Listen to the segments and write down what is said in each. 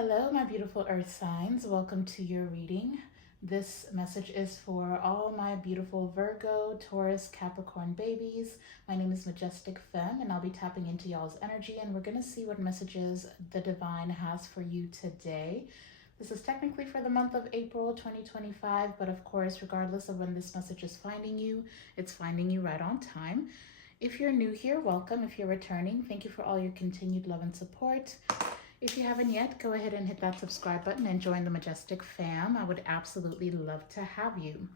Hello, my beautiful earth signs. Welcome to your reading. This message is for all my beautiful Virgo, Taurus, Capricorn babies. My name is Majestic Femme, and I'll be tapping into y'all's energy, and we're going to see what messages the divine has for you today. This is technically for the month of April 2025, but of course, regardless of when this message is finding you, it's finding you right on time. If you're new here, welcome. If you're returning, thank you for all your continued love and support. If you haven't yet, go ahead and hit that subscribe button and join the Majestic fam. I would absolutely love to have you.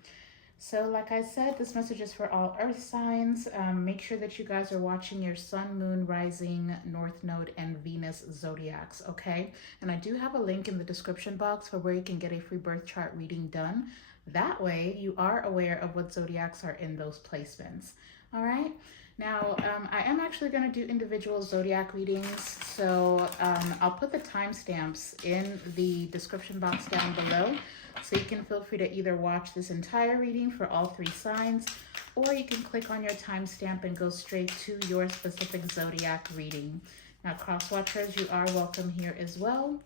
So like I said, this message is for all earth signs. Make sure that you guys are watching your sun, moon, rising, north node, and Venus zodiacs, okay? And I do have a link in the description box for where you can get a free birth chart reading done. That way you are aware of what zodiacs are in those placements, all right? Now, I am actually going to do individual zodiac readings, so I'll put the timestamps in the description box down below, so you can feel free to either watch this entire reading for all three signs, or you can click on your timestamp and go straight to your specific zodiac reading. Now, cross-watchers, you are welcome here as well.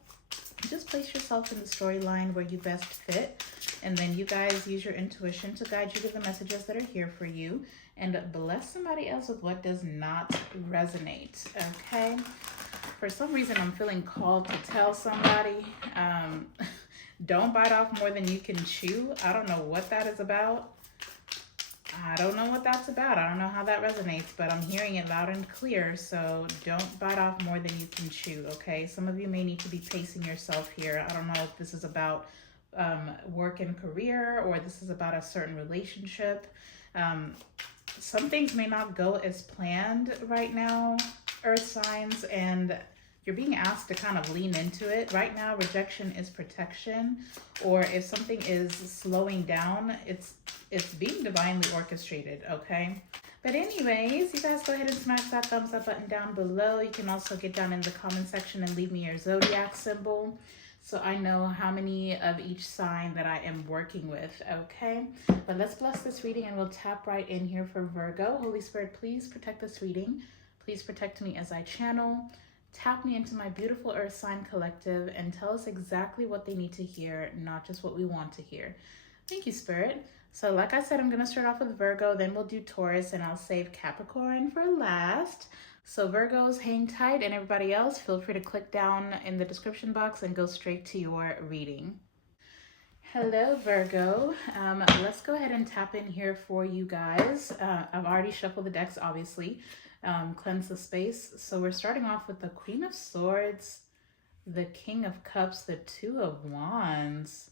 Just place yourself in the storyline where you best fit, and then you guys use your intuition to guide you to the messages that are here for you, and bless somebody else with what does not resonate, okay? For some reason, I'm feeling called to tell somebody, don't bite off more than you can chew. I don't know what that is about. I don't know what that's about. I don't know how that resonates, but I'm hearing it loud and clear. So don't bite off more than you can chew, okay? Some of you may need to be pacing yourself here. I don't know if this is about work and career, or this is about a certain relationship. Some things may not go as planned right now, earth signs, and you're being asked to kind of lean into it. Right now, rejection is protection, or if something is slowing down, it's being divinely orchestrated, okay? But anyways, you guys go ahead and smash that thumbs up button down below. You can also get down in the comment section and leave me your zodiac symbol, so I know how many of each sign that I am working with, okay? But let's bless this reading, and we'll tap right in here for Virgo. Holy Spirit, please protect this reading. Please protect me as I channel. Tap me into my beautiful earth sign collective and tell us exactly what they need to hear, not just what we want to hear. Thank you, Spirit. So like I said, I'm going to start off with Virgo, then we'll do Taurus, and I'll save Capricorn for last. So Virgos, hang tight, and everybody else, feel free to click down in the description box and go straight to your reading. Hello, Virgo. Let's go ahead and tap in here for you guys. I've already shuffled the decks, obviously. Cleanse the space. So we're starting off with the Queen of Swords, the King of Cups, the Two of Wands.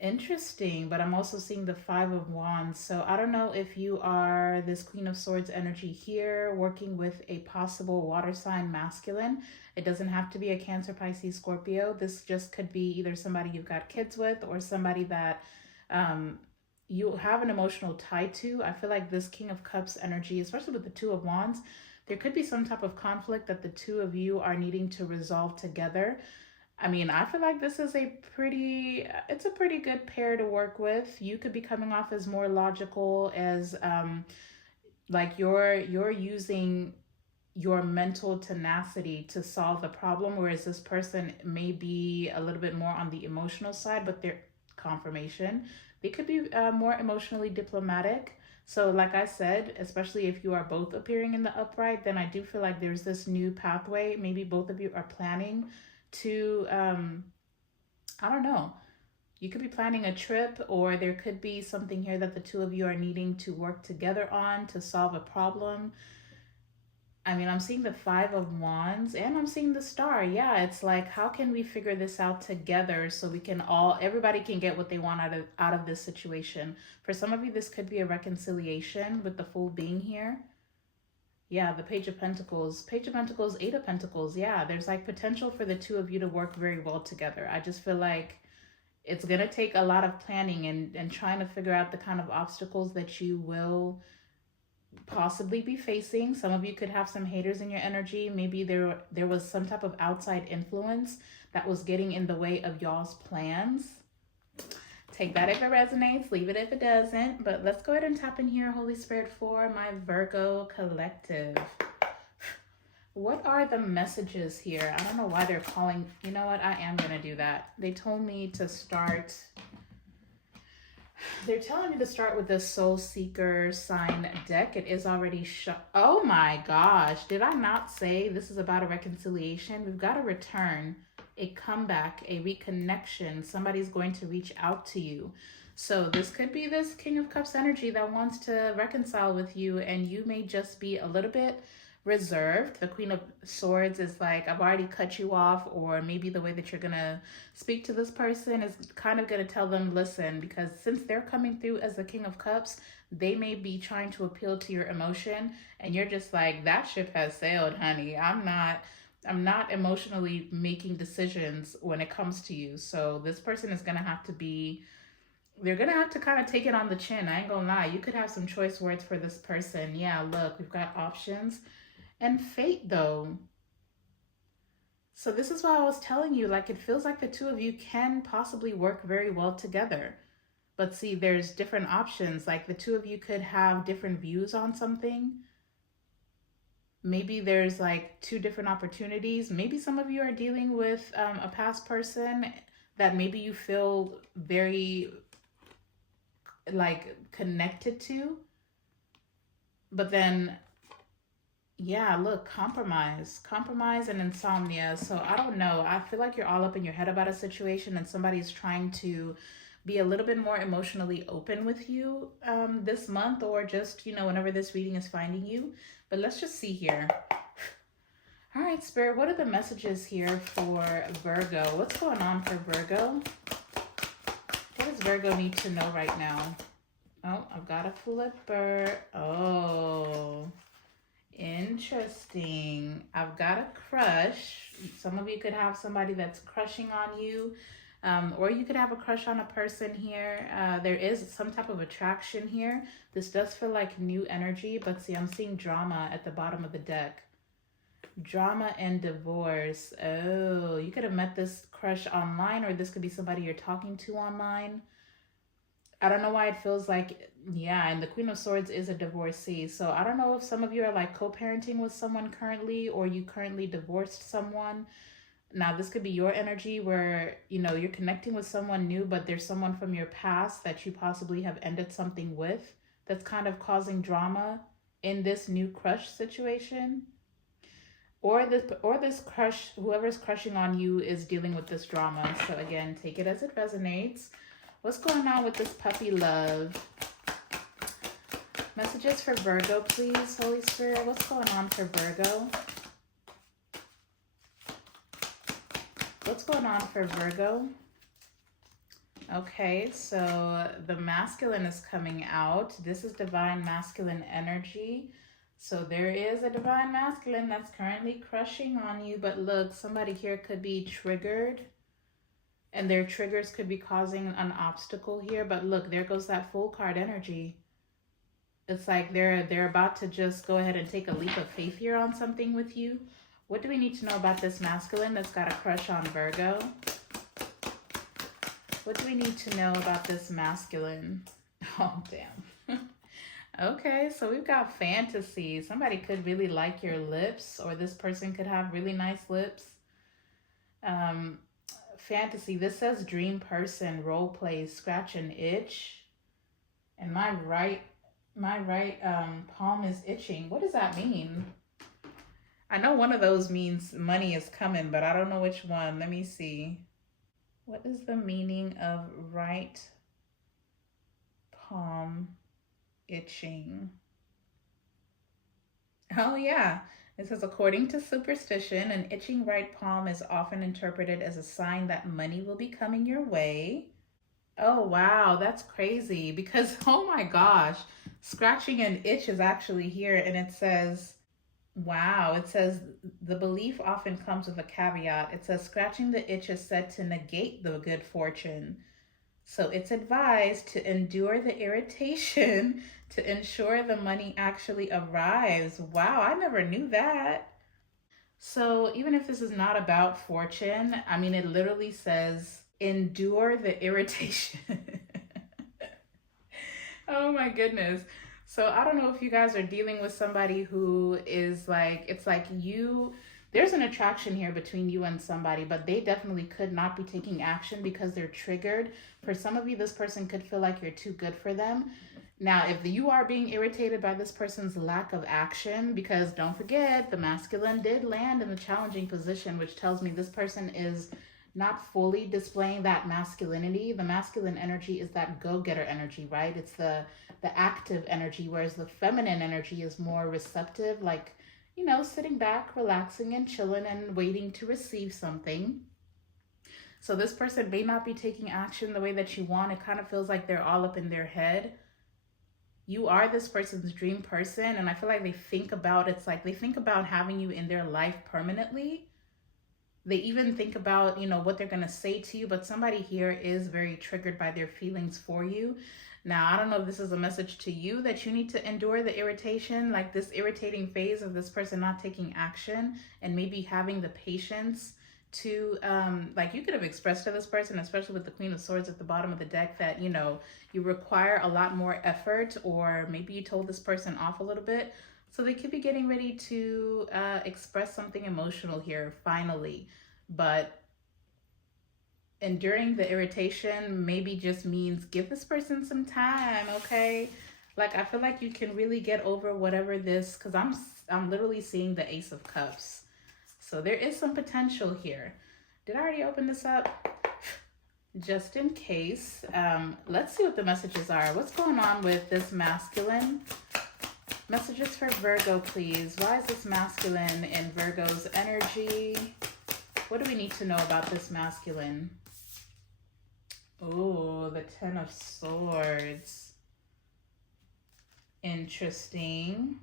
Interesting, but I'm also seeing the Five of Wands. So I don't know if you are this Queen of Swords energy here working with a possible water sign masculine. It doesn't have to be a Cancer, Pisces, Scorpio. This just could be either somebody you've got kids with, or somebody that you have an emotional tie to. I feel like this King of Cups energy, especially with the Two of Wands, there could be some type of conflict that the two of you are needing to resolve together. I mean, I feel like this is it's a pretty good pair to work with. You could be coming off as more logical, as like you're using your mental tenacity to solve the problem, whereas this person may be a little bit more on the emotional side, but their confirmation, they could be more emotionally diplomatic. So like I said, especially if you are both appearing in the upright, then I do feel like there's this new pathway. Maybe both of you are planning to, I don't know, you could be planning a trip, or there could be something here that the two of you are needing to work together on to solve a problem. I mean, I'm seeing the Five of Wands, and I'm seeing the Star. Yeah, it's like, how can we figure this out together so we can everybody can get what they want out of this situation? For some of you, this could be a reconciliation with the Fool being here. Yeah, the Page of Pentacles, Eight of Pentacles. Yeah, there's like potential for the two of you to work very well together. I just feel like it's going to take a lot of planning and trying to figure out the kind of obstacles that you will possibly be facing. Some of you could have some haters in your energy. Maybe there was some type of outside influence that was getting in the way of y'all's plans. Take that if it resonates, leave it if it doesn't. But let's go ahead and tap in here, Holy Spirit, for my Virgo collective. What are the messages here? I don't know why they're calling. You know what? I am going to do that. They told me to start. They're telling me to start with the Soul Seeker sign deck. It is already shut. Oh my gosh. Did I not say this is about a reconciliation? We've got a return, a comeback, a reconnection. Somebody's going to reach out to you. So this could be this King of Cups energy that wants to reconcile with you, and you may just be a little bit reserved. The Queen of Swords is like, I've already cut you off, or maybe the way that you're gonna speak to this person is kind of gonna tell them, listen, because since they're coming through as the King of Cups, they may be trying to appeal to your emotion, and you're just like, that ship has sailed, honey. I'm not emotionally making decisions when it comes to you. So this person is gonna have to be, they're gonna have to kind of take it on the chin. I ain't gonna lie. You could have some choice words for this person. Yeah, look, we've got options. And fate, though. So this is why I was telling you, like, it feels like the two of you can possibly work very well together. But see, there's different options. Like, the two of you could have different views on something. Maybe there's like two different opportunities. Maybe some of you are dealing with a past person that maybe you feel very like connected to. But then, yeah, look, compromise and insomnia. So I don't know. I feel like you're all up in your head about a situation, and somebody's trying to be a little bit more emotionally open with you this month, or just, you know, whenever this reading is finding you. But let's just see here. All right, Spirit, what are the messages here for Virgo? What's going on for Virgo? What does Virgo need to know right now? Oh, I've got a flipper. Oh, interesting. I've got a crush. Some of you could have somebody that's crushing on you, or you could have a crush on a person here. There is some type of attraction here. This does feel like new energy, but see, I'm seeing drama at the bottom of the deck. Drama and divorce. Oh, you could have met this crush online, or this could be somebody you're talking to online. I don't know why it feels like, yeah, and the Queen of Swords is a divorcee. So I don't know if some of you are like co-parenting with someone currently, or you currently divorced someone. Now, this could be your energy where, you know, you're connecting with someone new, but there's someone from your past that you possibly have ended something with that's kind of causing drama in this new crush situation. Or this crush, whoever's crushing on you is dealing with this drama. So again, take it as it resonates. What's going on with this puppy love? Messages for Virgo, please, Holy Spirit. What's going on for Virgo? What's going on for Virgo? Okay, so the masculine is coming out. This is divine masculine energy. So there is a divine masculine that's currently crushing on you. But look, somebody here could be triggered, and their triggers could be causing an obstacle here. But look, there goes that full card energy. It's like they're about to just go ahead and take a leap of faith here on something with you. What do we need to know about this masculine that's got a crush on Virgo? What do we need to know about this masculine? Oh, damn. Okay, so we've got fantasy. Somebody could really like your lips, or this person could have really nice lips. Fantasy. This says dream person, role play, scratch and itch. And my right palm is itching. What does that mean? I know one of those means money is coming, but I don't know which one. Let me see. What is the meaning of right palm itching? Oh yeah, it says, according to superstition, an itching right palm is often interpreted as a sign that money will be coming your way. Oh wow, that's crazy, because oh my gosh, scratching an itch is actually here, and it says, wow, it says the belief often comes with a caveat. It says scratching the itch is said to negate the good fortune. So it's advised to endure the irritation to ensure the money actually arrives. Wow, I never knew that. So even if this is not about fortune, I mean, it literally says endure the irritation. Oh my goodness. So I don't know if you guys are dealing with somebody who is like, it's like there's an attraction here between you and somebody, but they definitely could not be taking action because they're triggered. For some of you, this person could feel like you're too good for them. Now, if you are being irritated by this person's lack of action, because don't forget, the masculine did land in the challenging position, which tells me this person is not fully displaying that masculinity. The masculine energy is that go-getter energy, right? It's the active energy, whereas the feminine energy is more receptive, like, you know, sitting back, relaxing and chilling and waiting to receive something. So this person may not be taking action the way that you want. It kind of feels like they're all up in their head. You are this person's dream person, and I feel like they think about having you in their life permanently. They even think about, you know, what they're going to say to you, but somebody here is very triggered by their feelings for you. Now, I don't know if this is a message to you that you need to endure the irritation, like this irritating phase of this person not taking action, and maybe having the patience to, like, you could have expressed to this person, especially with the Queen of Swords at the bottom of the deck, that, you know, you require a lot more effort, or maybe you told this person off a little bit. So they could be getting ready to express something emotional here, finally. But enduring the irritation maybe just means give this person some time, okay? Like, I feel like you can really get over whatever this, because I'm literally seeing the Ace of Cups. So there is some potential here. Did I already open this up? Just in case. Let's see what the messages are. What's going on with this masculine? Messages for Virgo, please. Why is this masculine in Virgo's energy? What do we need to know about this masculine? Oh, the Ten of Swords. Interesting.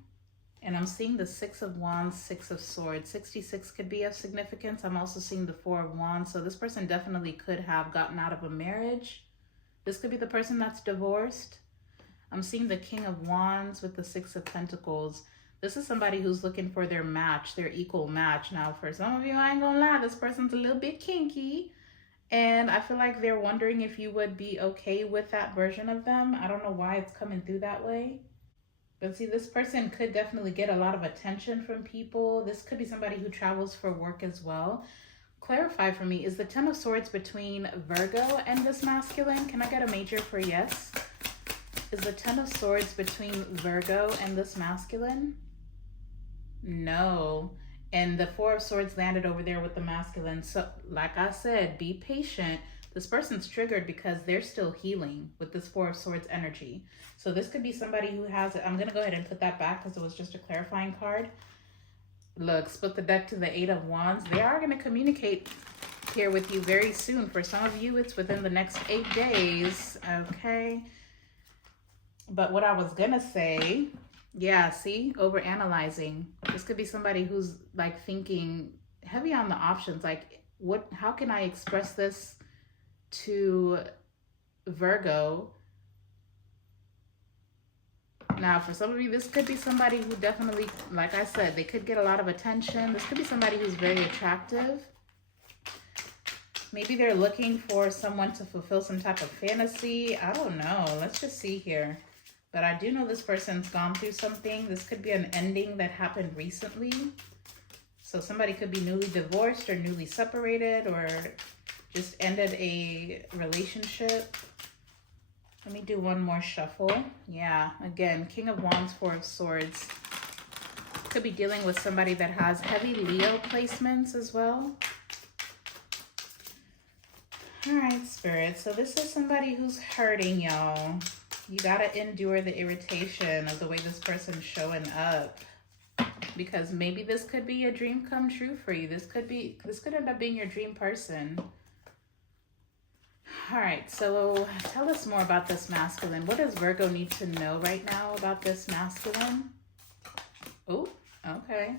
And I'm seeing the Six of Wands, Six of Swords. 66 could be of significance. I'm also seeing the Four of Wands. So this person definitely could have gotten out of a marriage. This could be the person that's divorced. I'm seeing the King of Wands with the Six of Pentacles. This is somebody who's looking for their match, their equal match. Now, for some of you, I ain't gonna lie, this person's a little bit kinky. And I feel like they're wondering if you would be okay with that version of them. I don't know why it's coming through that way. But see, this person could definitely get a lot of attention from people. This could be somebody who travels for work as well. Clarify for me, is the Ten of Swords between Virgo and this masculine? Can I get a major for yes? Is the Ten of Swords between Virgo and this masculine? No. And the Four of Swords landed over there with the masculine. So, like I said, be patient. This person's triggered because they're still healing with this Four of Swords energy. So this could be somebody who has it. I'm going to go ahead and put that back because it was just a clarifying card. Look, split the deck to the Eight of Wands. They are going to communicate here with you very soon. For some of you, it's within the next 8 days. Okay. But what I was going to say, yeah, see, overanalyzing. This could be somebody who's like thinking heavy on the options. Like, how can I express this to Virgo? Now, for some of you, this could be somebody who definitely, like I said, they could get a lot of attention. This could be somebody who's very attractive. Maybe they're looking for someone to fulfill some type of fantasy. I don't know. Let's just see here. But I do know this person's gone through something. This could be an ending that happened recently. So somebody could be newly divorced or newly separated or just ended a relationship. Let me do one more shuffle. Yeah, again, King of Wands, Four of Swords. Could be dealing with somebody that has heavy Leo placements as well. All right, Spirit. So this is somebody who's hurting, y'all. You gotta endure the irritation of the way this person's showing up. Because maybe this could be a dream come true for you. This could end up being your dream person. All right, so tell us more about this masculine. What does Virgo need to know right now about this masculine? Oh, okay.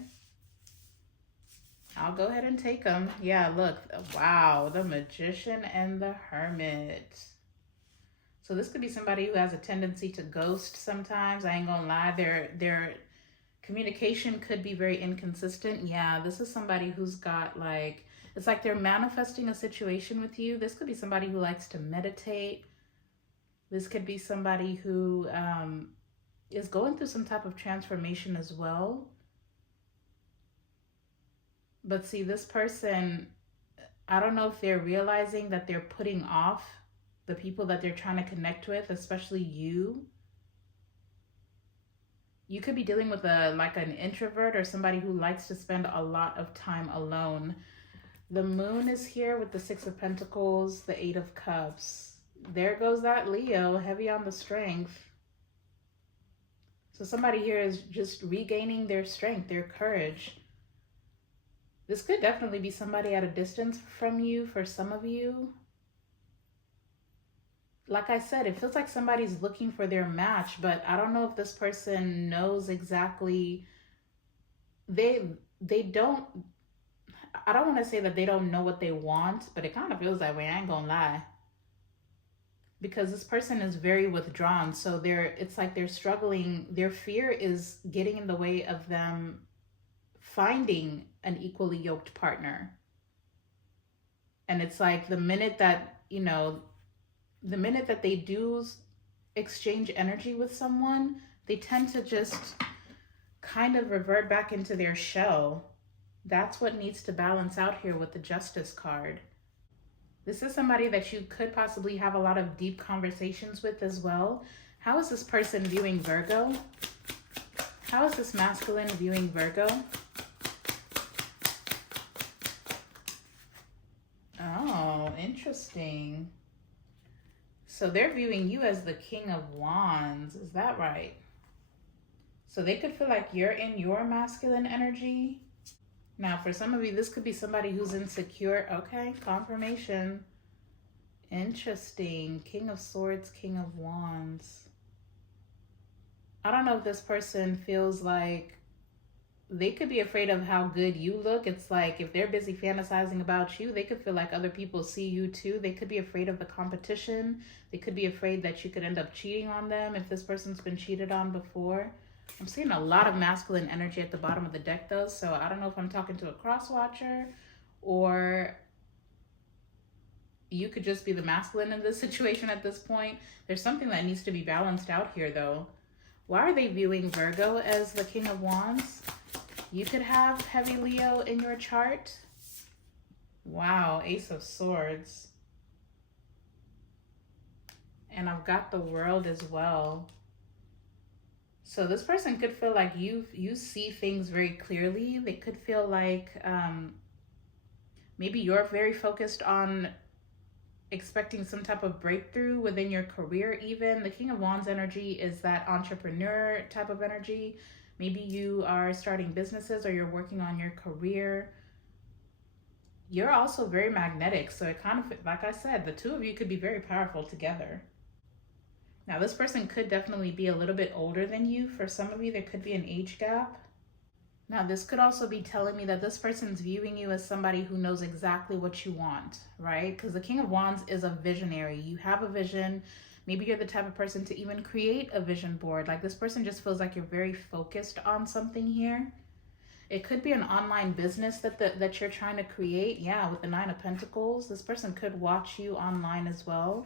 I'll go ahead and take them. Yeah, look. Wow, the Magician and the Hermit. So this could be somebody who has a tendency to ghost sometimes. I ain't gonna lie. Their communication could be very inconsistent. Yeah, this is somebody who's got like, it's like they're manifesting a situation with you. This could be somebody who likes to meditate. This could be somebody who is going through some type of transformation as well. But see, this person, I don't know if they're realizing that they're putting off the people that they're trying to connect with, especially you. You could be dealing with an introvert or somebody who likes to spend a lot of time alone. The moon is here with the Six of Pentacles, the Eight of Cups. There goes that Leo, heavy on the strength. So somebody here is just regaining their strength, their courage. This could definitely be somebody at a distance from you for some of you. Like I said, it feels like somebody's looking for their match, but I don't know if this person knows exactly. They don't, I don't want to say that they don't know what they want, but it kind of feels that way, I ain't gonna lie. Because this person is very withdrawn, so it's like they're struggling. Their fear is getting in the way of them finding an equally yoked partner. And it's like the minute that they do exchange energy with someone, they tend to just kind of revert back into their shell. That's what needs to balance out here with the Justice card. This is somebody that you could possibly have a lot of deep conversations with as well. How is this person viewing Virgo? How is this masculine viewing Virgo? Oh, interesting. So they're viewing you as the King of Wands. Is that right? So they could feel like you're in your masculine energy. Now, for some of you, this could be somebody who's insecure. Okay, confirmation. Interesting. King of Swords, King of Wands. I don't know if this person feels like they could be afraid of how good you look. It's like if they're busy fantasizing about you, they could feel like other people see you too. They could be afraid of the competition. They could be afraid that you could end up cheating on them if this person's been cheated on before. I'm seeing a lot of masculine energy at the bottom of the deck though, so I don't know if I'm talking to a cross watcher or you could just be the masculine in this situation at this point. There's something that needs to be balanced out here though. Why are they viewing Virgo as the King of Wands? You could have heavy Leo in your chart. Wow, Ace of Swords. And I've got the World as well. So this person could feel like you see things very clearly. They could feel like maybe you're very focused on expecting some type of breakthrough within your career even. The King of Wands energy is that entrepreneur type of energy. Maybe you are starting businesses or you're working on your career. You're also very magnetic. So it kind of, like I said, the two of you could be very powerful together. Now, this person could definitely be a little bit older than you. For some of you, there could be an age gap. Now, this could also be telling me that this person's viewing you as somebody who knows exactly what you want, right? Because the King of Wands is a visionary. You have a vision. Maybe you're the type of person to even create a vision board. Like this person just feels like you're very focused on something here. It could be an online business that you're trying to create. Yeah, with the Nine of Pentacles, this person could watch you online as well.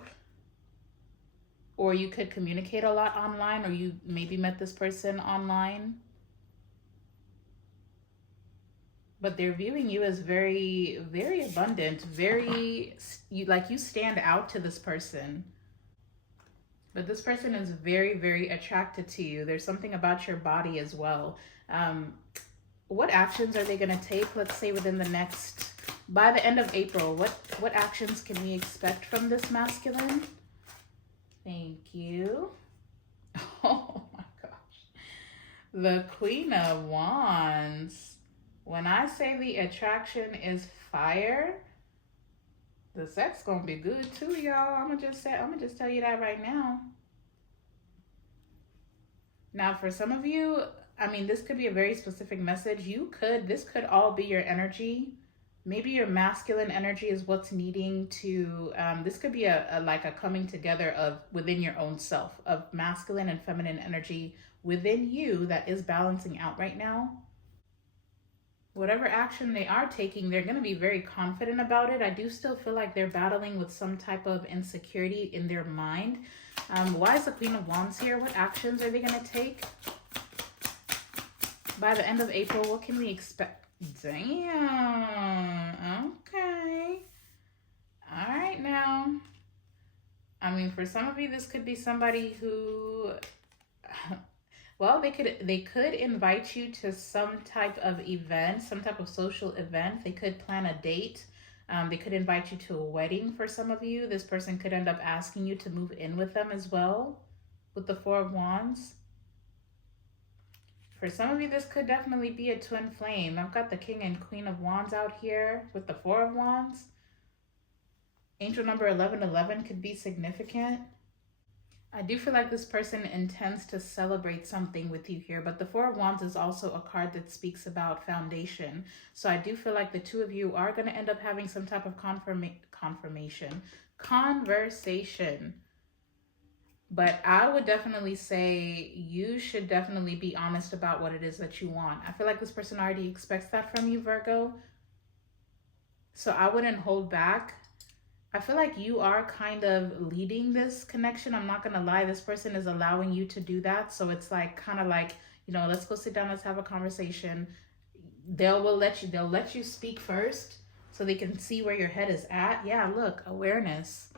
Or you could communicate a lot online, or you maybe met this person online. But they're viewing you as very, very abundant, you stand out to this person. But this person is very, very attracted to you. There's something about your body as well. What actions are they going to take? Let's say by the end of April, what actions can we expect from this masculine? Thank you. Oh my gosh. The Queen of Wands. When I say the attraction is fire, the sex gonna be good too, y'all. I'm gonna just tell you that right now. Now, for some of you, I mean, this could be a very specific message. This could all be your energy. Maybe your masculine energy is what's needing to, this could be a coming together of within your own self, of masculine and feminine energy within you that is balancing out right now. whatever action they are taking, they're going to be very confident about it. I do still feel like they're battling with some type of insecurity in their mind. Why is the Queen of Wands here? What actions are they going to take? By the end of April, what can we expect? Damn. Okay. All right now. I mean, for some of you, this could be somebody who... Well, they could invite you to some type of event, some type of social event. They could plan a date. They could invite you to a wedding for some of you. This person could end up asking you to move in with them as well, with the Four of Wands. For some of you, this could definitely be a twin flame. I've got the King and Queen of Wands out here with the Four of Wands. Angel number 1111 could be significant. I do feel like this person intends to celebrate something with you here, but the Four of Wands is also a card that speaks about foundation. So I do feel like the two of you are going to end up having some type of conversation. But I would definitely say you should definitely be honest about what it is that you want. I feel like this person already expects that from you, Virgo. So I wouldn't hold back. I feel like you are kind of leading this connection. I'm not going to lie. This person is allowing you to do that. So it's like kind of like, you know, let's go sit down. Let's have a conversation. They'll let you speak first so they can see where your head is at. Yeah, look, awareness.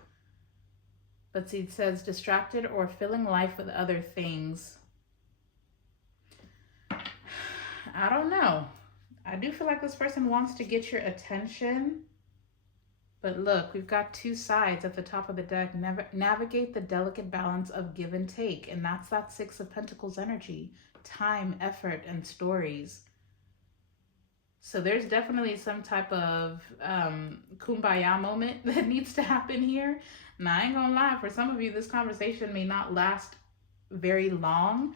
But see, it says distracted or filling life with other things. I don't know. I do feel like this person wants to get your attention. But look, we've got two sides at the top of the deck. Navigate the delicate balance of give and take. And that's that Six of Pentacles energy. Time, effort, and stories. So there's definitely some type of kumbaya moment that needs to happen here. Now, I ain't gonna lie. For some of you, this conversation may not last very long.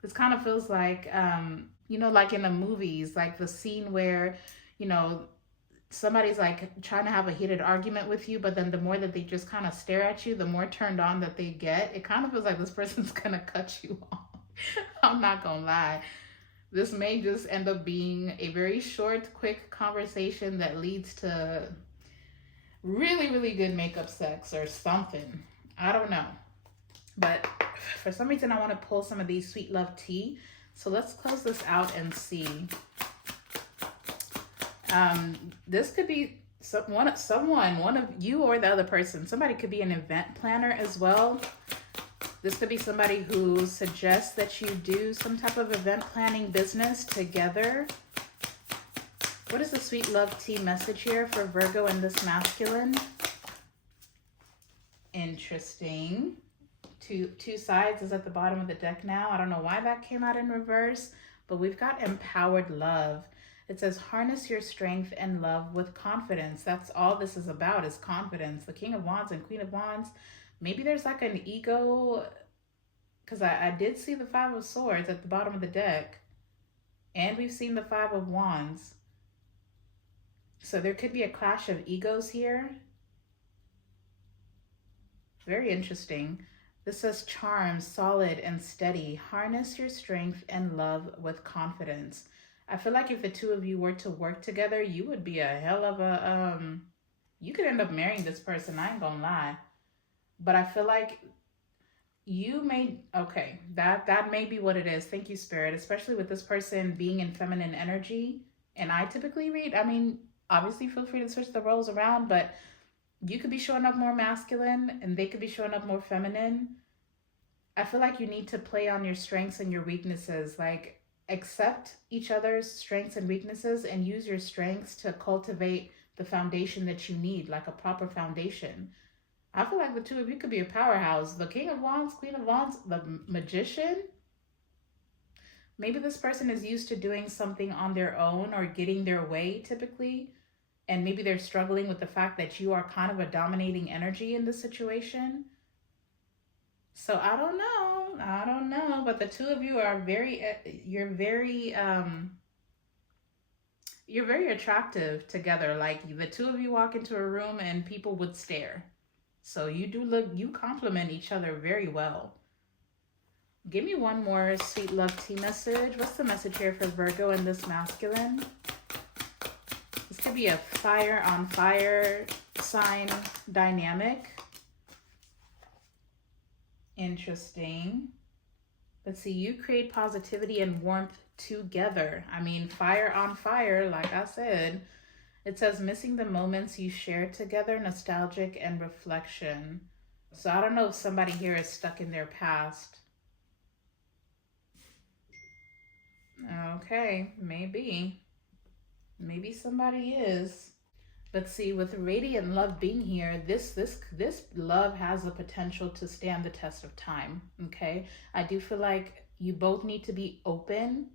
This kind of feels like, you know, like in the movies, like the scene where, you know, somebody's like trying to have a heated argument with you, but then the more that they just kind of stare at you, the more turned on that they get. It kind of feels like this person's gonna cut you off. I'm not gonna lie. This may just end up being a very short, quick conversation that leads to really, really good makeup sex or something. I don't know. But for some reason, I want to pull some of these sweet love tea. So let's close this out and see. This could be one of you or the other person. Somebody could be an event planner as well. This could be somebody who suggests that you do some type of event planning business together. What is the sweet love tea message here for Virgo and this masculine? Interesting. Two sides is at the bottom of the deck now. I don't know why that came out in reverse, but we've got empowered love. It says, harness your strength and love with confidence. That's all this is about, is confidence. The King of Wands and Queen of Wands. Maybe there's like an ego, because I did see the Five of Swords at the bottom of the deck. And we've seen the Five of Wands. So there could be a clash of egos here. Very interesting. This says, charm, solid and steady. Harness your strength and love with confidence. I feel like if the two of you were to work together, you would be a hell of a, you could end up marrying this person, I ain't gonna lie. But I feel like you may, okay, that may be what it is. Thank you, Spirit, especially with this person being in feminine energy. And I typically read, I mean, obviously feel free to switch the roles around, but you could be showing up more masculine and they could be showing up more feminine. I feel like you need to play on your strengths and your weaknesses, like, accept each other's strengths and weaknesses and use your strengths to cultivate the foundation that you need, like a proper foundation. I feel like the two of you could be a powerhouse. The King of Wands, Queen of Wands, the Magician. Maybe this person is used to doing something on their own or getting their way typically. And maybe they're struggling with the fact that you are kind of a dominating energy in this situation. So I don't know, but the two of you are you're very attractive together. Like the two of you walk into a room and people would stare. So you complement each other very well. Give me one more sweet love tea message. What's the message here for Virgo and this masculine? This could be a fire on fire sign dynamic. Interesting. Let's see, you create positivity and warmth together. I mean, fire on fire, like I said. It says missing the moments you shared together, nostalgic and reflection. So I don't know if somebody here is stuck in their past. Okay, maybe. Maybe somebody is. Let's see, with radiant love being here, this love has the potential to stand the test of time, okay? I do feel like you both need to be open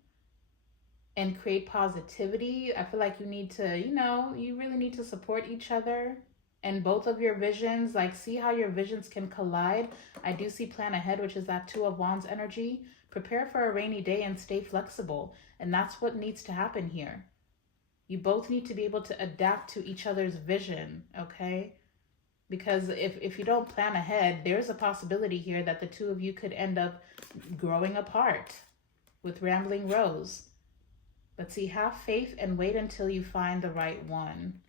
and create positivity. I feel like you need to, you really need to support each other and both of your visions, like see how your visions can collide. I do see plan ahead, which is that 2 of Wands energy. Prepare for a rainy day and stay flexible. And that's what needs to happen here. You both need to be able to adapt to each other's vision, okay? Because if you don't plan ahead, there's a possibility here that the 2 of you could end up growing apart with Rambling Rose. Let's see, have faith and wait until you find the right one.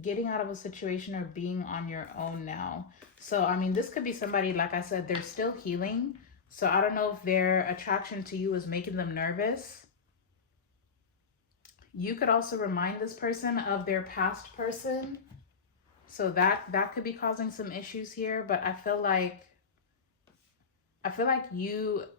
Getting out of a situation or being on your own now. So, I mean, this could be somebody, like I said, they're still healing. So I don't know if their attraction to you is making them nervous. You could also remind this person of their past person. So that could be causing some issues here. But I feel like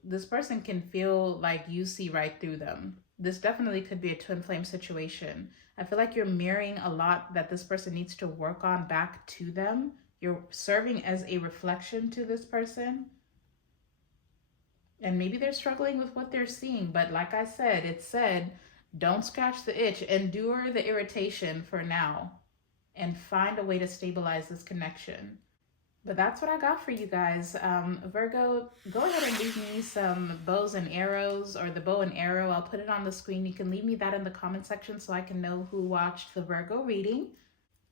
this person can feel like you see right through them. This definitely could be a twin flame situation. I feel like you're mirroring a lot that this person needs to work on back to them. You're serving as a reflection to this person. And maybe they're struggling with what they're seeing. But like I said, it said, don't scratch the itch. Endure the irritation for now. And find a way to stabilize this connection. But that's what I got for you guys. Virgo, go ahead and leave me some bows and arrows, or the bow and arrow. I'll put it on the screen. You can leave me that in the comment section so I can know who watched the Virgo reading.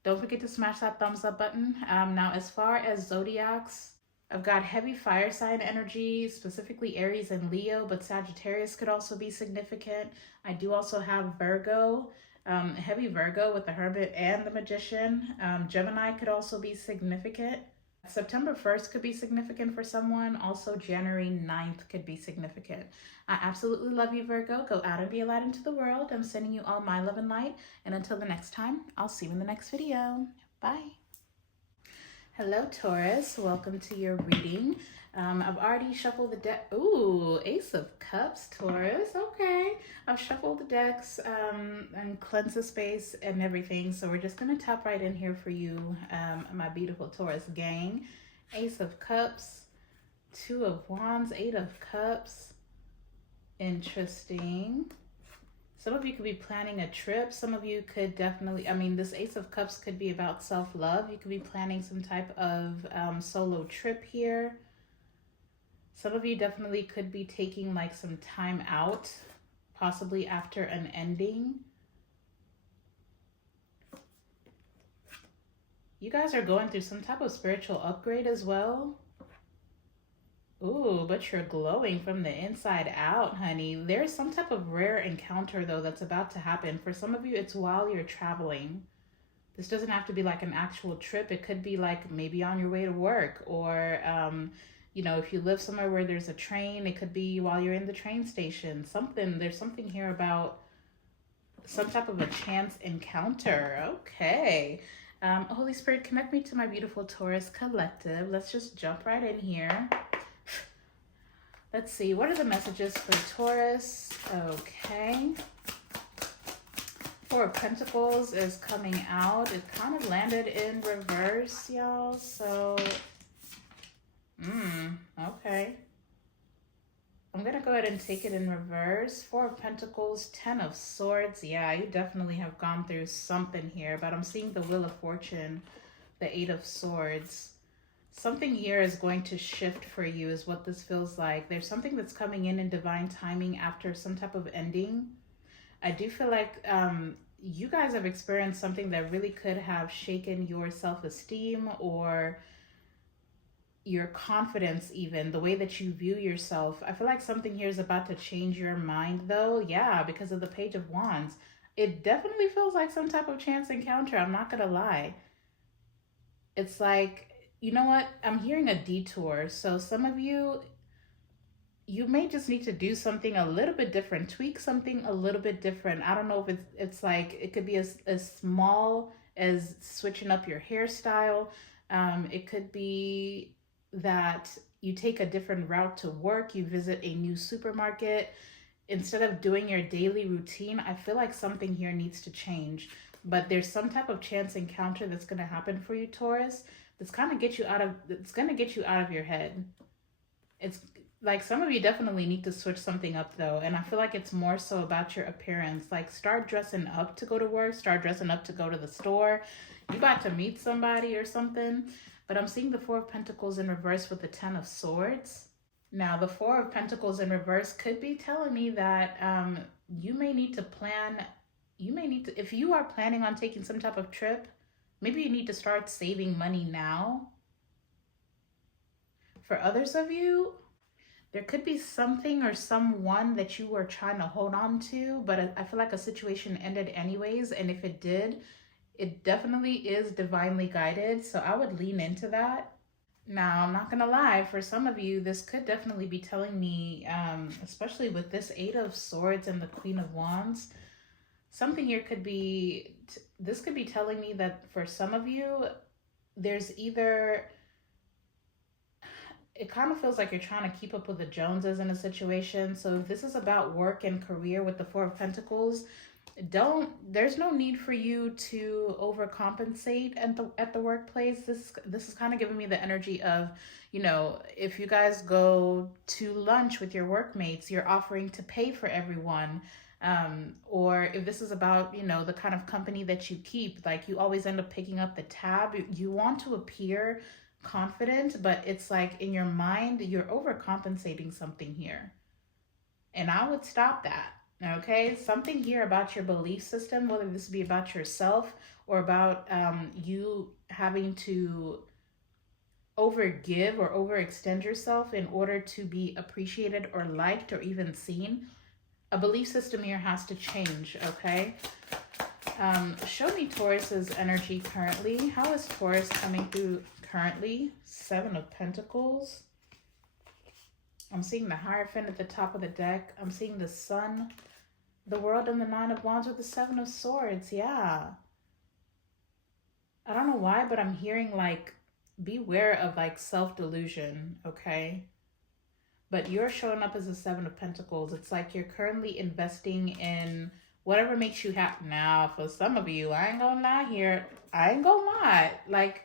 Don't forget to smash that thumbs up button. Now, as far as zodiacs, I've got heavy fire sign energy, specifically Aries and Leo, but Sagittarius could also be significant. I do also have Virgo, heavy Virgo with the Hermit and the Magician. Gemini could also be significant. September 1st could be significant for someone. Also, January 9th could be significant. I absolutely love you, Virgo. Go out and be a light into the world. I'm sending you all my love and light. And until the next time, I'll see you in the next video. Bye. Hello, Taurus. Welcome to your reading. I've already shuffled the deck. Ooh, Ace of Cups, Taurus. Okay. I've shuffled the decks and cleansed the space and everything. So we're just going to tap right in here for you, my beautiful Taurus gang. Ace of Cups, 2 of Wands, 8 of Cups. Interesting. Some of you could be planning a trip. Some of you could definitely, this Ace of Cups could be about self-love. You could be planning some type of solo trip here. Some of you definitely could be taking like some time out, possibly after an ending. You guys are going through some type of spiritual upgrade as well. Ooh, but you're glowing from the inside out, honey. There's some type of rare encounter, though, that's about to happen. For some of you, it's while you're traveling. This doesn't have to be like an actual trip. It could be like maybe on your way to work, or, if you live somewhere where there's a train, it could be while you're in the train station. There's something here about some type of a chance encounter. Okay. Holy Spirit, connect me to my beautiful Taurus collective. Let's just jump right in here. Let's see, what are the messages for Taurus? Okay. 4 of Pentacles is coming out. It kind of landed in reverse, y'all. So, okay. I'm going to go ahead and take it in reverse. 4 of Pentacles, 10 of Swords. Yeah, you definitely have gone through something here, but I'm seeing the Wheel of Fortune, the 8 of Swords. Something here is going to shift for you is what this feels like. There's something that's coming in divine timing after some type of ending. I do feel like you guys have experienced something that really could have shaken your self-esteem, or your confidence, even the way that you view yourself. I feel like something here is about to change your mind though. Yeah, because of the Page of Wands. It definitely feels like some type of chance encounter. I'm not going to lie. It's like, you know what? I'm hearing a detour. So some of you, you may just need to do something a little bit different, tweak something a little bit different. I don't know if it's like it could be as small as switching up your hairstyle. It could be that you take a different route to work, you visit a new supermarket instead of doing your daily routine. I feel like something here needs to change, but there's some type of chance encounter that's going to happen for you, Taurus. That's kind of get you out of. It's going to get you out of your head. It's like some of you definitely need to switch something up though, and I feel like it's more so about your appearance. Like start dressing up to go to work, start dressing up to go to the store. You about to meet somebody or something. But I'm seeing the Four of Pentacles in reverse with the Ten of Swords. Now the Four of Pentacles in reverse could be telling me that you may need to plan. You may need to, if you are planning on taking some type of trip, maybe you need to start saving money now. For others of you, there could be something or someone that you were trying to hold on to, but I feel like a situation ended anyways. And if it did, it definitely is divinely guided. So I would lean into that. Now, I'm not going to lie, for some of you, this could definitely be telling me, especially with this Eight of Swords and the Queen of Wands, something here could be, this could be telling me that for some of you, there's either, it kind of feels like you're trying to keep up with the Joneses in a situation. So if this is about work and career with the Four of Pentacles, there's no need for you to overcompensate at the workplace. This is kind of giving me the energy of, you know, if you guys go to lunch with your workmates, you're offering to pay for everyone. Or if this is about, you know, the kind of company that you keep, like you always end up picking up the tab. You want to appear confident, but it's like in your mind you're overcompensating something here, and I would stop that. Okay, something here about your belief system, whether this be about yourself or about you having to overgive or overextend yourself in order to be appreciated or liked or even seen. A belief system here has to change. Okay, show me Taurus's energy currently. How is Taurus coming through currently? Seven of Pentacles. I'm seeing the Hierophant at the top of the deck. I'm seeing the Sun, the World, and the Nine of Wands with the Seven of Swords. Yeah. I don't know why, but I'm hearing like, beware of like self-delusion, okay? But you're showing up as a Seven of Pentacles. It's like you're currently investing in whatever makes you happy. Now, for some of you, I ain't gonna lie here. I ain't gonna lie. Like,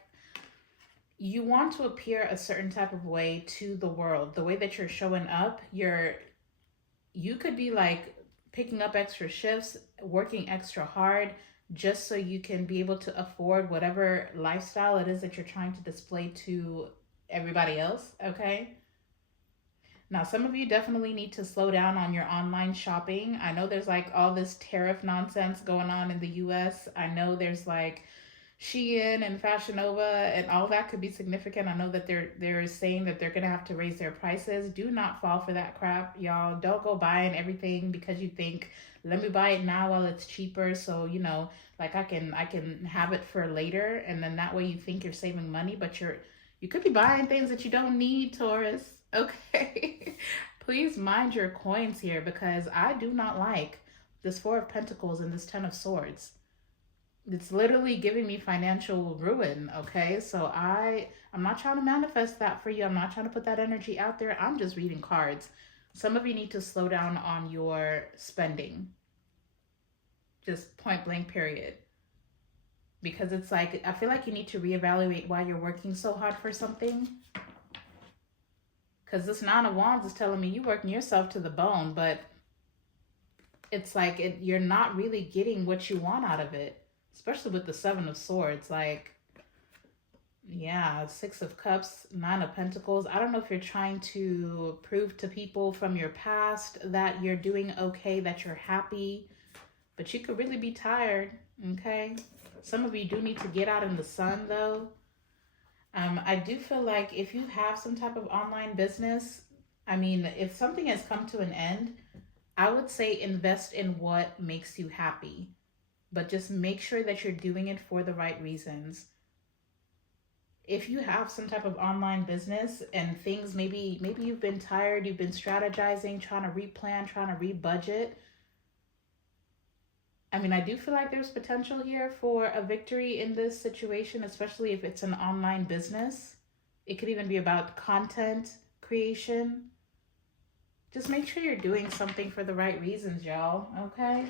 you want to appear a certain type of way to the world. The way that you're showing up, you could be like picking up extra shifts, working extra hard, just so you can be able to afford whatever lifestyle it is that you're trying to display to everybody else, okay? Now, some of you definitely need to slow down on your online shopping. I know there's like all this tariff nonsense going on in the US. I know there's like Shein and Fashion Nova and all that could be significant. I know that they're saying that they're gonna have to raise their prices. Do not fall for that crap, y'all. Don't go buying everything because you think, let me buy it now while it's cheaper, so you know, like I can have it for later, and then that way you think you're saving money, but you could be buying things that you don't need, Taurus. Okay. Please mind your coins here, because I do not like this Four of Pentacles and this Ten of Swords. It's literally giving me financial ruin, okay? So I'm not trying to manifest that for you. I'm not trying to put that energy out there. I'm just reading cards. Some of you need to slow down on your spending. Just point blank, period. Because it's like, I feel like you need to reevaluate why you're working so hard for something. Because this Nine of Wands is telling me you're working yourself to the bone, but it's like you're not really getting what you want out of it. Especially with the Seven of Swords, like, yeah, Six of Cups, Nine of Pentacles. I don't know if you're trying to prove to people from your past that you're doing okay, that you're happy, but you could really be tired, okay? Some of you do need to get out in the sun, though. I do feel like if you have some type of online business, I mean, if something has come to an end, I would say invest in what makes you happy, but just make sure that you're doing it for the right reasons. If you have some type of online business and things, maybe you've been tired, you've been strategizing, trying to replan, trying to rebudget. I mean, I do feel like there's potential here for a victory in this situation, especially if it's an online business. It could even be about content creation. Just make sure you're doing something for the right reasons, y'all. Okay.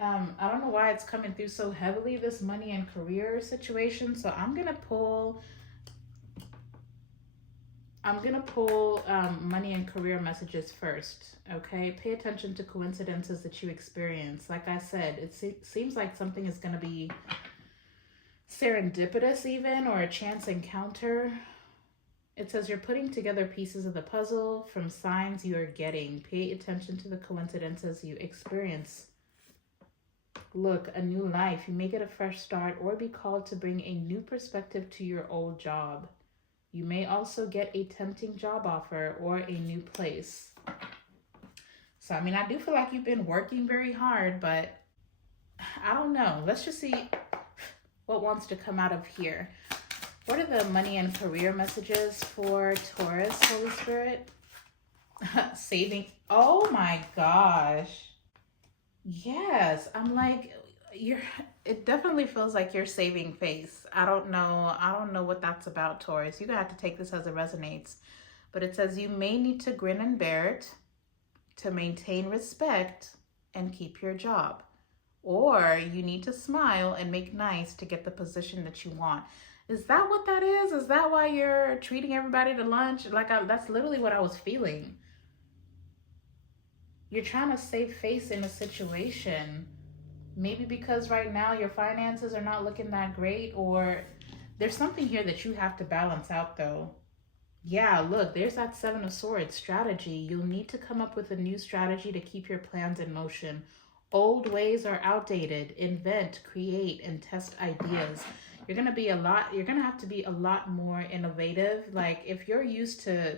I don't know why it's coming through so heavily, this money and career situation. So I'm gonna pull money and career messages first. Okay, pay attention to coincidences that you experience. Like I said, seems like something is gonna be serendipitous, even, or a chance encounter. It says you're putting together pieces of the puzzle from signs you are getting. Pay attention to the coincidences you experience. Look, a new life. You may get a fresh start or be called to bring a new perspective to your old job. You may also get a tempting job offer or a new place. So, I mean, I do feel like you've been working very hard, but I don't know. Let's just see what wants to come out of here. What are the money and career messages for Taurus, Holy Spirit? Saving. Oh my gosh. Yes, I'm like, it definitely feels like you're saving face. I don't know what that's about, Taurus. You're gonna have to take this as it resonates. But it says you may need to grin and bear it to maintain respect and keep your job. Or you need to smile and make nice to get the position that you want. Is that what that is? Is that why you're treating everybody to lunch? That's literally what I was feeling. You're trying to save face in a situation. Maybe because right now your finances are not looking that great, or there's something here that you have to balance out though. Yeah, look, there's that Seven of Swords strategy. You'll need to come up with a new strategy to keep your plans in motion. Old ways are outdated. Invent, create, and test ideas. You're gonna have to be a lot more innovative. Like if you're used to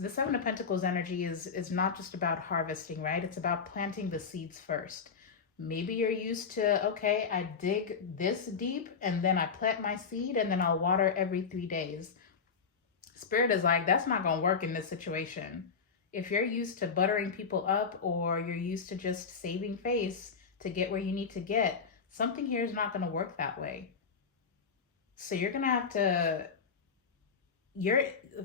the Seven of Pentacles energy is not just about harvesting, right? It's about planting the seeds first. Maybe you're used to, okay, I dig this deep and then I plant my seed and then I'll water every 3 days. Spirit is like, that's not going to work in this situation. If you're used to buttering people up or you're used to just saving face to get where you need to get, something here is not going to work that way. So you're going to have to,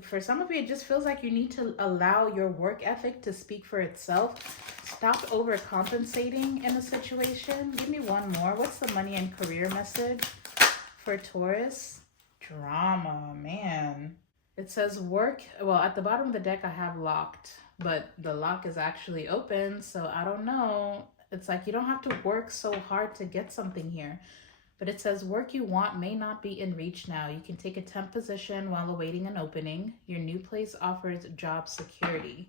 for some of you, it just feels like you need to allow your work ethic to speak for itself. Stop overcompensating in a situation. Give me one more. What's the money and career message for Taurus? Drama, man. It says work. Well, at the bottom of the deck, I have locked, but the lock is actually open. So I don't know. It's like you don't have to work so hard to get something here. But it says work you want may not be in reach now. You can take a temp position while awaiting an opening. Your new place offers job security.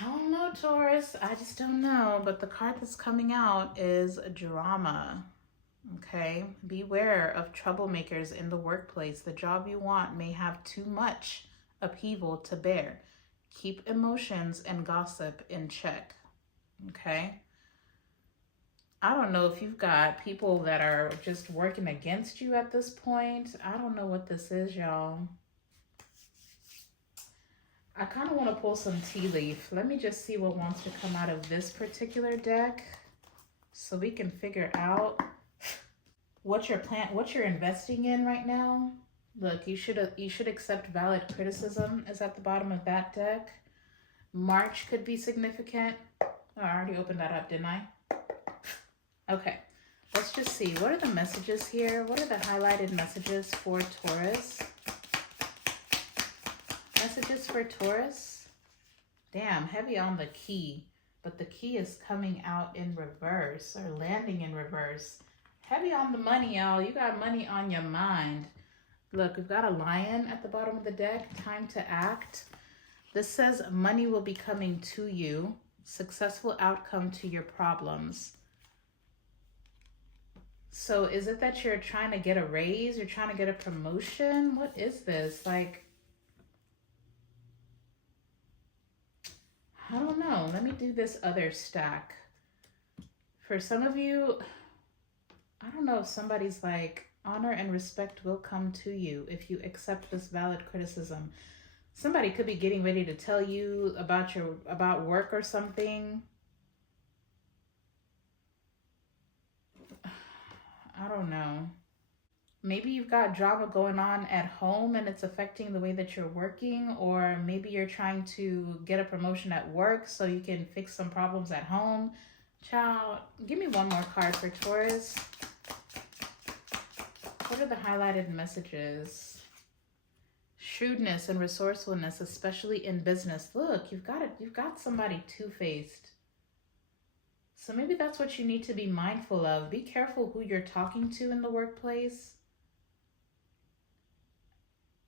I don't know, Taurus. I just don't know. But the card that's coming out is drama. Okay? Beware of troublemakers in the workplace. The job you want may have too much upheaval to bear. Keep emotions and gossip in check. Okay? I don't know if you've got people that are just working against you at this point. I don't know what this is, y'all. I kind of want to pull some tea leaf. Let me just see what wants to come out of this particular deck so we can figure out what you're investing in right now. Look, you should accept valid criticism is at the bottom of that deck. March could be significant. Oh, I already opened that up, didn't I? Okay, let's just see. What are the messages here? What are the highlighted messages for Taurus? Messages for Taurus? Damn, heavy on the key. But the key is coming out in reverse or landing in reverse. Heavy on the money, y'all. You got money on your mind. Look, we've got a lion at the bottom of the deck. Time to act. This says money will be coming to you. Successful outcome to your problems. So is it that you're trying to get a raise? You're trying to get a promotion? What is this? Like, I don't know. Let me do this other stack. For some of you, I don't know if somebody's like, honor and respect will come to you if you accept this valid criticism. Somebody could be getting ready to tell you about work or something. I don't know. Maybe you've got drama going on at home and it's affecting the way that you're working, or maybe you're trying to get a promotion at work so you can fix some problems at home. Child, give me one more card for Taurus. What are the highlighted messages? Shrewdness and resourcefulness, especially in business. Look, you've got somebody two-faced. So maybe that's what you need to be mindful of. Be careful who you're talking to in the workplace.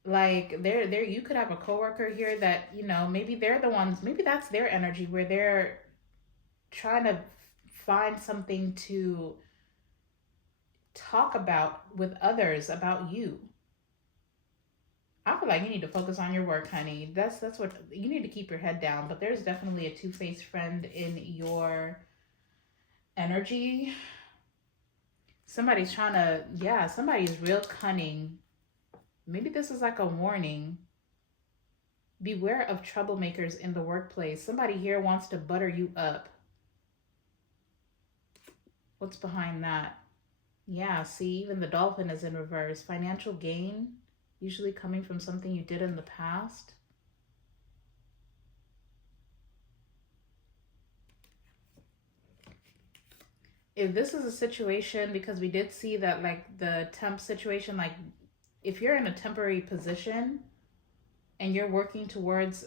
Like there you could have a coworker here that, you know, maybe they're the ones, maybe that's their energy where they're trying to find something to talk about with others about you. I feel like you need to focus on your work, honey. That's what you need to, keep your head down. But there's definitely a two-faced friend in your energy. Somebody's trying to, yeah, somebody's real cunning. Maybe this is like a warning. Beware of troublemakers in the workplace. Somebody here wants to butter you up. What's behind that? Yeah, see, even the dolphin is in reverse. Financial gain, usually coming from something you did in the past. If this is a situation, because we did see that, like, the temp situation, like, if you're in a temporary position and you're working towards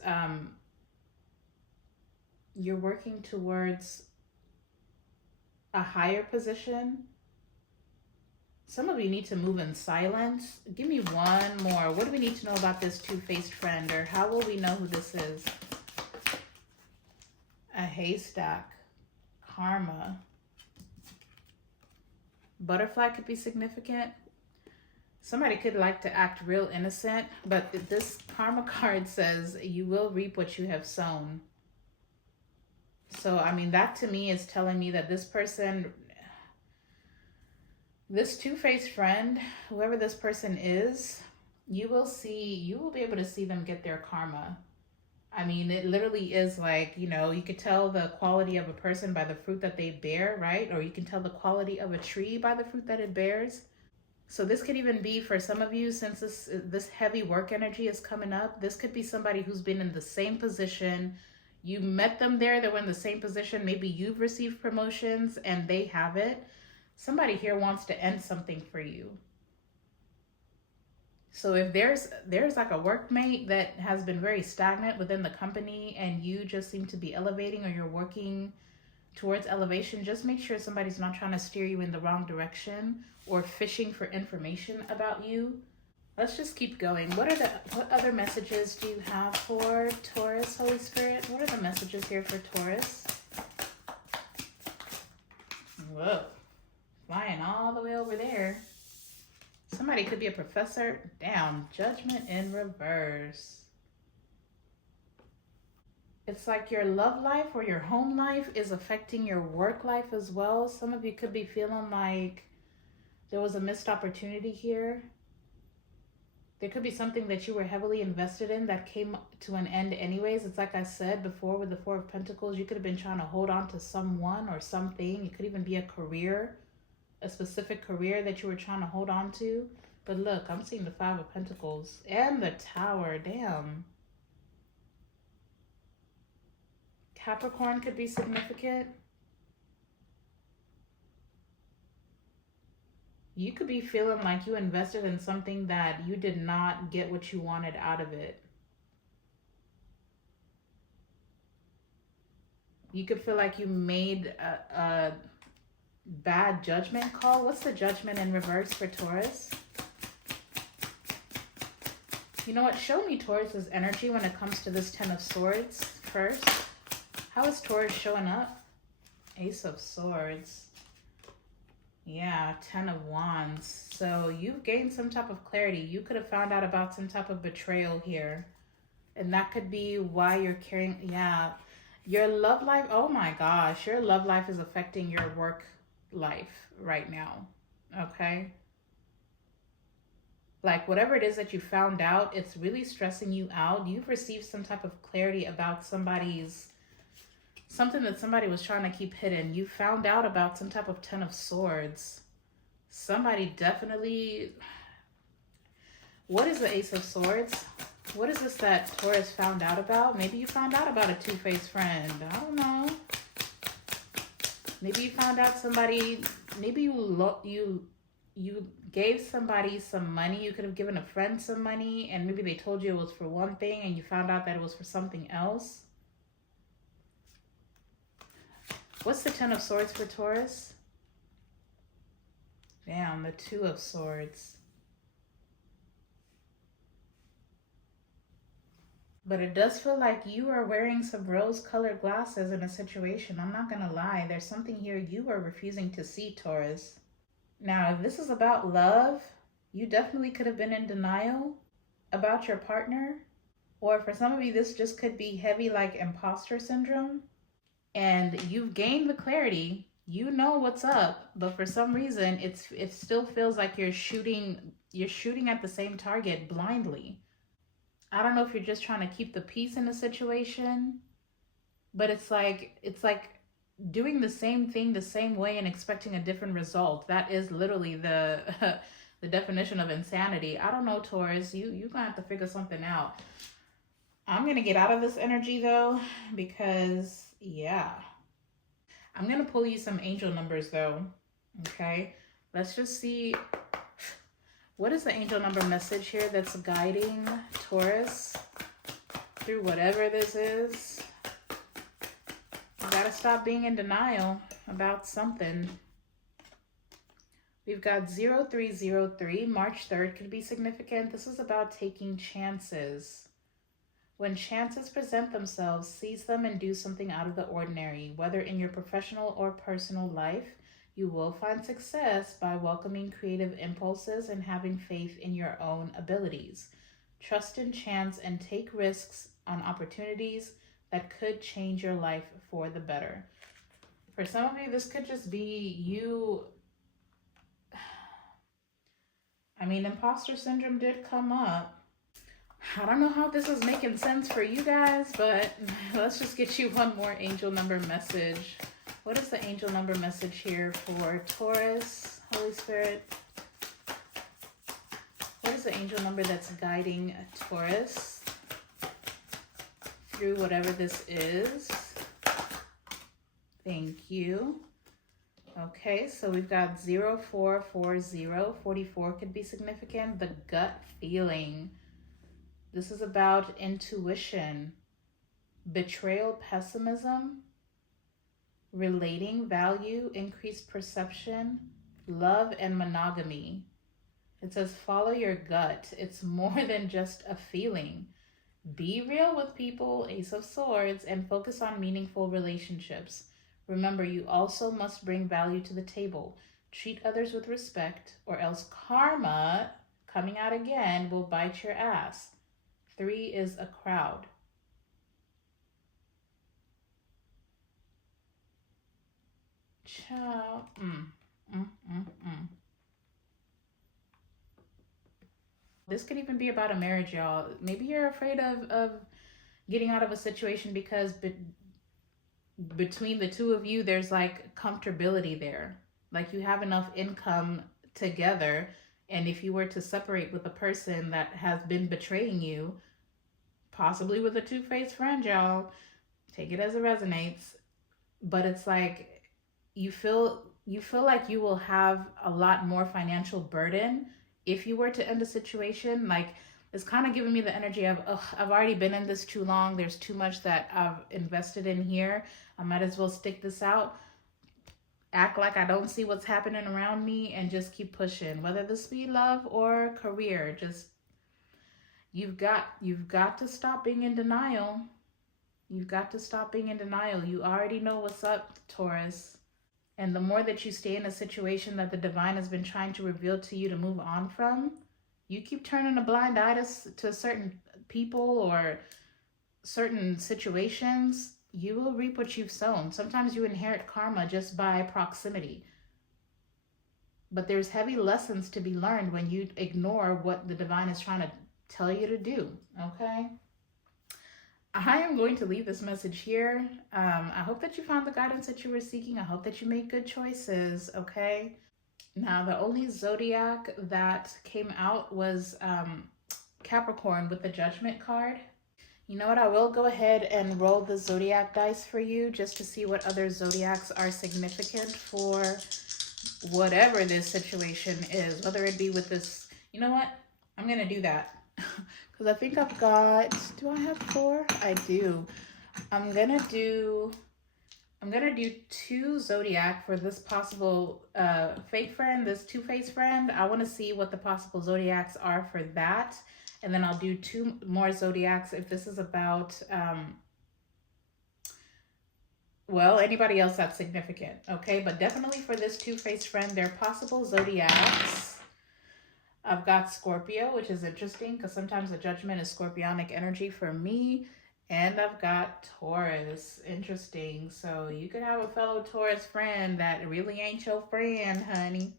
a higher position, some of you need to move in silence. Give me one more. What do we need to know about this two-faced friend, or how will we know who this is? A haystack. Karma. Butterfly could be significant. Somebody could like to act real innocent, but this karma card says you will reap what you have sown. So, I mean, that to me is telling me that this person, this two-faced friend, whoever this person is, you will be able to see them get their karma. I mean, it literally is like, you know, you could tell the quality of a person by the fruit that they bear, right? Or you can tell the quality of a tree by the fruit that it bears. So this could even be for some of you, since this heavy work energy is coming up, this could be somebody who's been in the same position. You met them there, they were in the same position. Maybe you've received promotions and they haven't. Somebody here wants to end something for you. So if there's like a workmate that has been very stagnant within the company and you just seem to be elevating, or you're working towards elevation, just make sure somebody's not trying to steer you in the wrong direction or fishing for information about you. Let's just keep going. What other messages do you have for Taurus, Holy Spirit? What are the messages here for Taurus? Whoa, flying all the way over there. Somebody could be a professor. Down. Judgment in reverse. It's like your love life or your home life is affecting your work life as well. Some of you could be feeling like there was a missed opportunity here. There could be something that you were heavily invested in that came to an end anyways. It's like I said before with the Four of Pentacles, you could have been trying to hold on to someone or something. It could even be a career, a specific career that you were trying to hold on to. But look, I'm seeing the Five of Pentacles and the Tower. Damn. Capricorn could be significant. You could be feeling like you invested in something that you did not get what you wanted out of it. You could feel like you made a bad judgment call. What's the Judgment in reverse for Taurus? You know what? Show me Taurus's energy when it comes to this Ten of Swords first. How is Taurus showing up? Ace of Swords. Yeah, 10 of Wands. So you've gained some type of clarity. You could have found out about some type of betrayal here. And that could be why you're carrying, yeah. Your love life, oh my gosh, your love life is affecting your work life right now. Okay? Like whatever it is that you found out, it's really stressing you out. You've received some type of clarity about something that somebody was trying to keep hidden. You found out about some type of 10 of Swords. Somebody definitely. What is the Ace of Swords? What is this that Taurus found out about? Maybe you found out about a two-faced friend. I don't know. Maybe you found out somebody. Maybe you gave somebody some money. You could have given a friend some money, and maybe they told you it was for one thing, and you found out that it was for something else. What's the 10 of Swords for Taurus? Damn, the 2 of Swords. But it does feel like you are wearing some rose-colored glasses in a situation. I'm not gonna lie. There's something here you are refusing to see, Taurus. Now, if this is about love, you definitely could have been in denial about your partner. Or for some of you, this just could be heavy like imposter syndrome. And you've gained the clarity. You know what's up, but for some reason, it still feels like you're shooting at the same target blindly. I don't know if you're just trying to keep the peace in the situation, but it's like doing the same thing the same way and expecting a different result. That is literally the the definition of insanity. I don't know, Taurus. You're gonna have to figure something out. I'm gonna get out of this energy though, because yeah. I'm gonna pull you some angel numbers though. Okay. Let's just see. What is the angel number message here that's guiding Taurus through whatever this is? You gotta stop being in denial about something. We've got 0303. March 3rd could be significant. This is about taking chances. When chances present themselves, seize them and do something out of the ordinary. Whether in your professional or personal life, you will find success by welcoming creative impulses and having faith in your own abilities. Trust in chance and take risks on opportunities that could change your life for the better. For some of you, this could just be you. I mean, imposter syndrome did come up. I don't know how this is making sense for you guys, but let's just get you one more angel number message. What is the angel number message here for Taurus, Holy Spirit? What is the angel number that's guiding Taurus through whatever this is? Thank you. Okay, so we've got 0440. 44 could be significant. The gut feeling. This is about intuition, betrayal, pessimism, relating value, increased perception, love, and monogamy. It says follow your gut. It's more than just a feeling. Be real with people, Ace of Swords, and focus on meaningful relationships. Remember, you also must bring value to the table. Treat others with respect, or else karma, coming out again, will bite your ass. 3 is a crowd. Ciao. This could even be about a marriage, y'all. Maybe you're afraid of getting out of a situation because between the two of you, there's like comfortability there. Like you have enough income together. And if you were to separate with a person that has been betraying you, possibly with a two-faced friend, y'all, take it as it resonates. But it's like you feel like you will have a lot more financial burden if you were to end a situation. Like it's kind of giving me the energy of, oh, I've already been in this too long. There's too much that I've invested in here. I might as well stick this out. Act like I don't see what's happening around me and just keep pushing. Whether this be love or career, just you've got to stop being in denial. You've got to stop being in denial. You already know what's up, Taurus. And the more that you stay in a situation that the divine has been trying to reveal to you to move on from, you keep turning a blind eye to certain people or certain situations, you will reap what you've sown. Sometimes you inherit karma just by proximity. But there's heavy lessons to be learned when you ignore what the divine is trying to tell you to do, okay? I am going to leave this message here. I hope that you found the guidance that you were seeking. I hope that you made good choices, okay? Now, the only zodiac that came out was Capricorn with the Judgment card. You know what? I will go ahead and roll the zodiac dice for you just to see what other zodiacs are significant for whatever this situation is, whether it be with this. You know what? I'm going to do that. Because I think I've got, do I have 4? I do. I'm gonna do 2 zodiac for this possible fake friend, this two-faced friend. I want to see what the possible zodiacs are for that. And then I'll do 2 more zodiacs if this is about, well, anybody else that's significant, okay? But definitely for this two-faced friend, their possible zodiacs. I've got Scorpio, which is interesting because sometimes the Judgment is Scorpionic energy for me. And I've got Taurus. Interesting. So you could have a fellow Taurus friend that really ain't your friend, honey.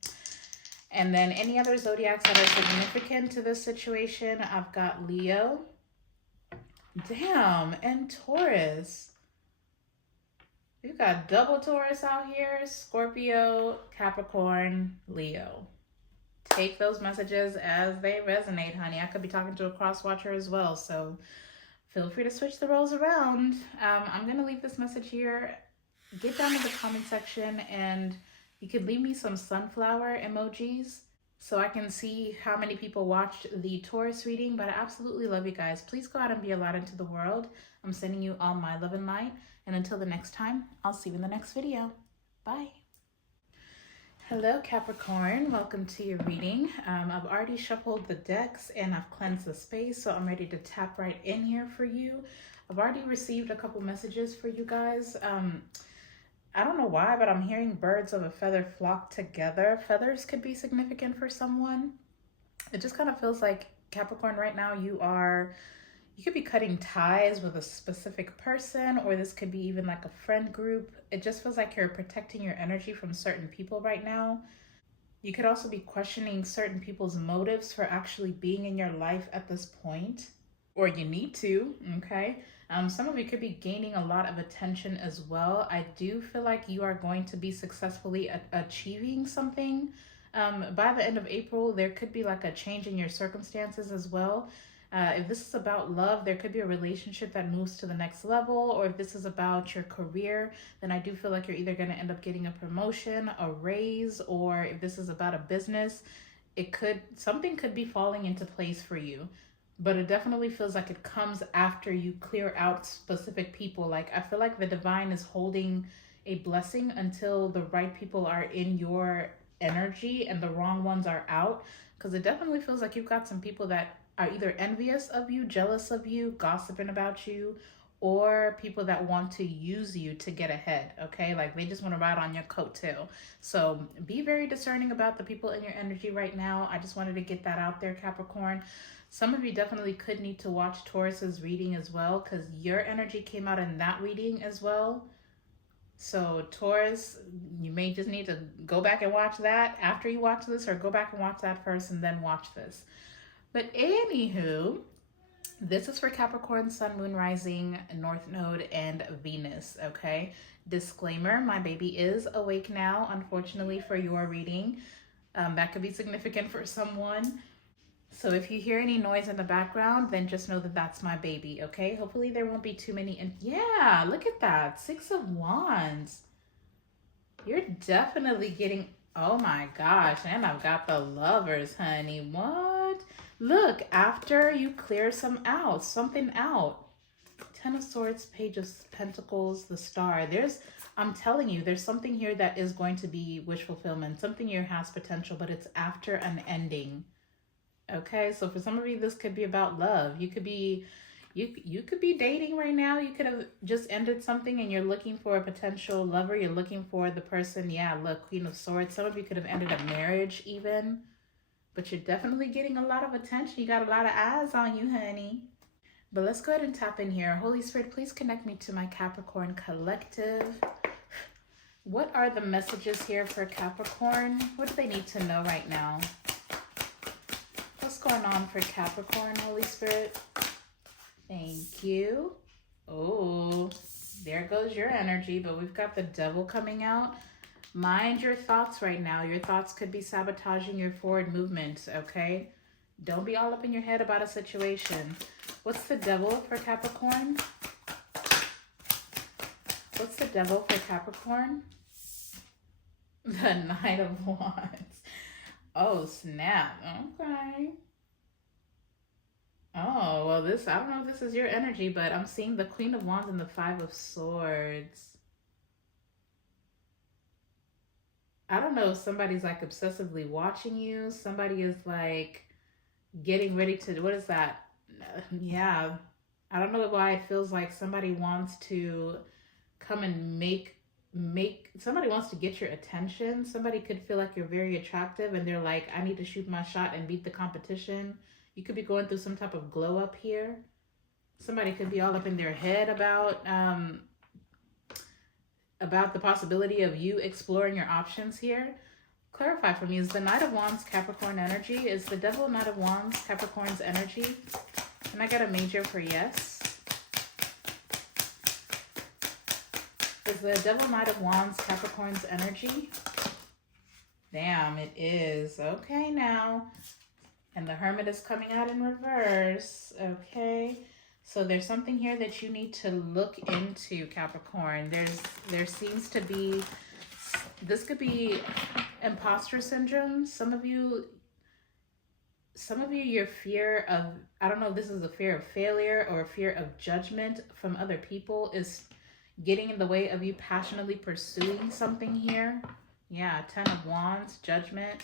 And then any other zodiacs that are significant to this situation, I've got Leo. Damn, and Taurus. We've got double Taurus out here. Scorpio, Capricorn, Leo. Take those messages as they resonate, honey. I could be talking to a cross watcher as well, so feel free to switch the roles around. I'm going to leave this message here. Get down in the comment section and you could leave me some sunflower emojis so I can see how many people watched the Taurus reading. But I absolutely love you guys. Please go out and be a light into the world. I'm sending you all my love and light. And until the next time, I'll see you in the next video. Bye. Hello Capricorn, welcome to your reading. I've already shuffled the decks and I've cleansed the space, so I'm ready to tap right in here for you. I've already received a couple messages for you guys. I don't know why, but I'm hearing birds of a feather flock together. Feathers could be significant for someone. It just kind of feels like Capricorn right now, you could be cutting ties with a specific person, or this could be even like a friend group. It just feels like you're protecting your energy from certain people right now. You could also be questioning certain people's motives for actually being in your life at this point, or you need to, okay? Some of you could be gaining a lot of attention as well. I do feel like you are going to be successfully achieving something. By the end of April, there could be like a change in your circumstances as well. If this is about love, there could be a relationship that moves to the next level, or if this is about your career, then I do feel like you're either going to end up getting a promotion, a raise, or if this is about a business, something could be falling into place for you. But it definitely feels like it comes after you clear out specific people. Like, I feel like the divine is holding a blessing until the right people are in your energy and the wrong ones are out. Because it definitely feels like you've got some people that are either envious of you, jealous of you, gossiping about you, or people that want to use you to get ahead, okay? Like they just want to ride on your coattail. So be very discerning about the people in your energy right now. I just wanted to get that out there, Capricorn. Some of you definitely could need to watch Taurus's reading as well, because your energy came out in that reading as well. So Taurus, you may just need to go back and watch that after you watch this, or go back and watch that first and then watch this. But anywho, this is for Capricorn, Sun, Moon, Rising, North Node, and Venus, okay? Disclaimer, my baby is awake now, unfortunately, for your reading. That could be significant for someone. So if you hear any noise in the background, then just know that that's my baby, okay? Hopefully there won't be too many. Yeah, look at that. 6 of Wands. You're definitely getting, oh my gosh, and I've got the Lovers, honey. What? Look, after you clear something out. 10 of Swords, Page of Pentacles, the Star. I'm telling you, there's something here that is going to be wish fulfillment. Something here has potential, but it's after an ending. Okay, so for some of you, this could be about love. You could be You could be dating right now. You could have just ended something and you're looking for a potential lover. You're looking for the person. Yeah, look, Queen of Swords. Some of you could have ended a marriage even. But you're definitely getting a lot of attention. You got a lot of eyes on you, honey. But let's go ahead and tap in here. Holy Spirit, please connect me to my Capricorn collective. What are the messages here for Capricorn? What do they need to know right now? What's going on for Capricorn, Holy Spirit? Thank you. Oh, there goes your energy, but we've got the Devil coming out. Mind your thoughts right now. Your thoughts could be sabotaging your forward movement, okay? Don't be all up in your head about a situation. What's the Devil for Capricorn? What's the Devil for Capricorn? The Knight of Wands. Oh, snap. Okay. Oh, well, this, I don't know if this is your energy, but I'm seeing the Queen of Wands and the Five of Swords. I don't know if somebody's like obsessively watching you. Somebody is like getting ready to, what is that? Yeah. I don't know why it feels like somebody wants to come and somebody wants to get your attention. Somebody could feel like you're very attractive and they're like, I need to shoot my shot and beat the competition. You could be going through some type of glow up here. Somebody could be all up in their head about the possibility of you exploring your options here. Clarify for me, is the Knight of Wands Capricorn energy? Is the Devil Knight of Wands Capricorn's energy? Can I get a major for yes? Is the Devil Knight of Wands Capricorn's energy? Damn, it is. Okay, now. And the Hermit is coming out in reverse. Okay. So there's something here that you need to look into, Capricorn. There seems to be, this could be imposter syndrome. Some of you, your fear of, I don't know if this is a fear of failure or a fear of judgment from other people is getting in the way of you passionately pursuing something here. Yeah, Ten of Wands, judgment.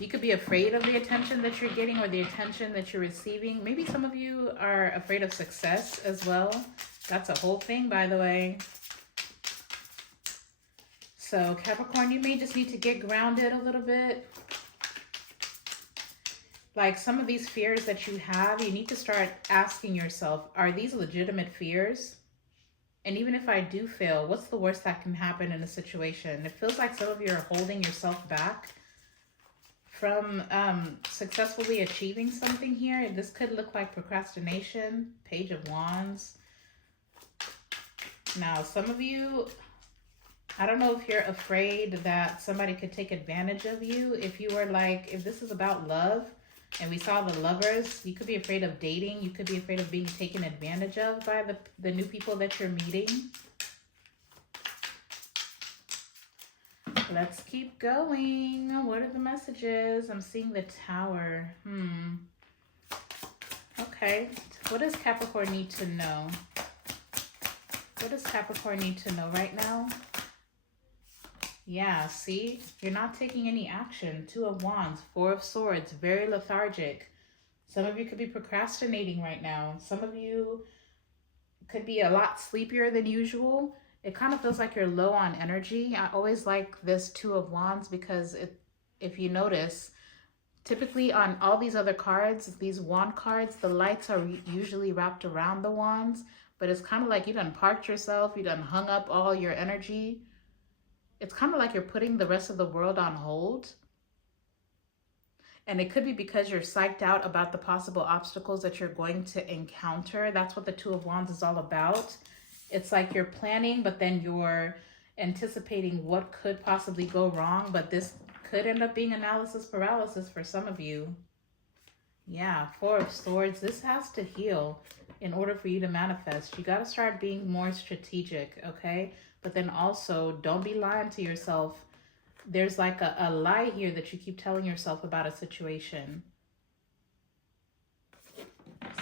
You could be afraid of the attention that you're getting or the attention that you're receiving. Maybe some of you are afraid of success as well. That's a whole thing, by the way. So Capricorn, you may just need to get grounded a little bit. Like some of these fears that you have, you need to start asking yourself, are these legitimate fears? And even if I do fail, what's the worst that can happen in a situation? It feels like some of you are holding yourself back from successfully achieving something here. This could look like procrastination. Page of Wands. Now, some of you, I don't know if you're afraid that somebody could take advantage of you. If you were like, if this is about love, and we saw the Lovers, you could be afraid of dating. You could be afraid of being taken advantage of by the new people that you're meeting. Let's keep going. What are the messages? I'm seeing the Tower. Okay. What does Capricorn need to know? What does Capricorn need to know right now? Yeah, see? You're not taking any action. Two of Wands, Four of Swords, very lethargic. Some of you could be procrastinating right now. Some of you could be a lot sleepier than usual. It kind of feels like you're low on energy. I always like this Two of Wands because if you notice, typically on all these other cards, these wand cards, the lights are usually wrapped around the wands, but it's kind of like you done parked yourself, you done hung up all your energy. It's kind of like you're putting the rest of the world on hold. And it could be because you're psyched out about the possible obstacles that you're going to encounter. That's what the Two of Wands is all about. It's like you're planning, but then you're anticipating what could possibly go wrong. But this could end up being analysis paralysis for some of you. Yeah, Four of Swords. This has to heal in order for you to manifest. You got to start being more strategic, okay? But then also, don't be lying to yourself. There's like a lie here that you keep telling yourself about a situation.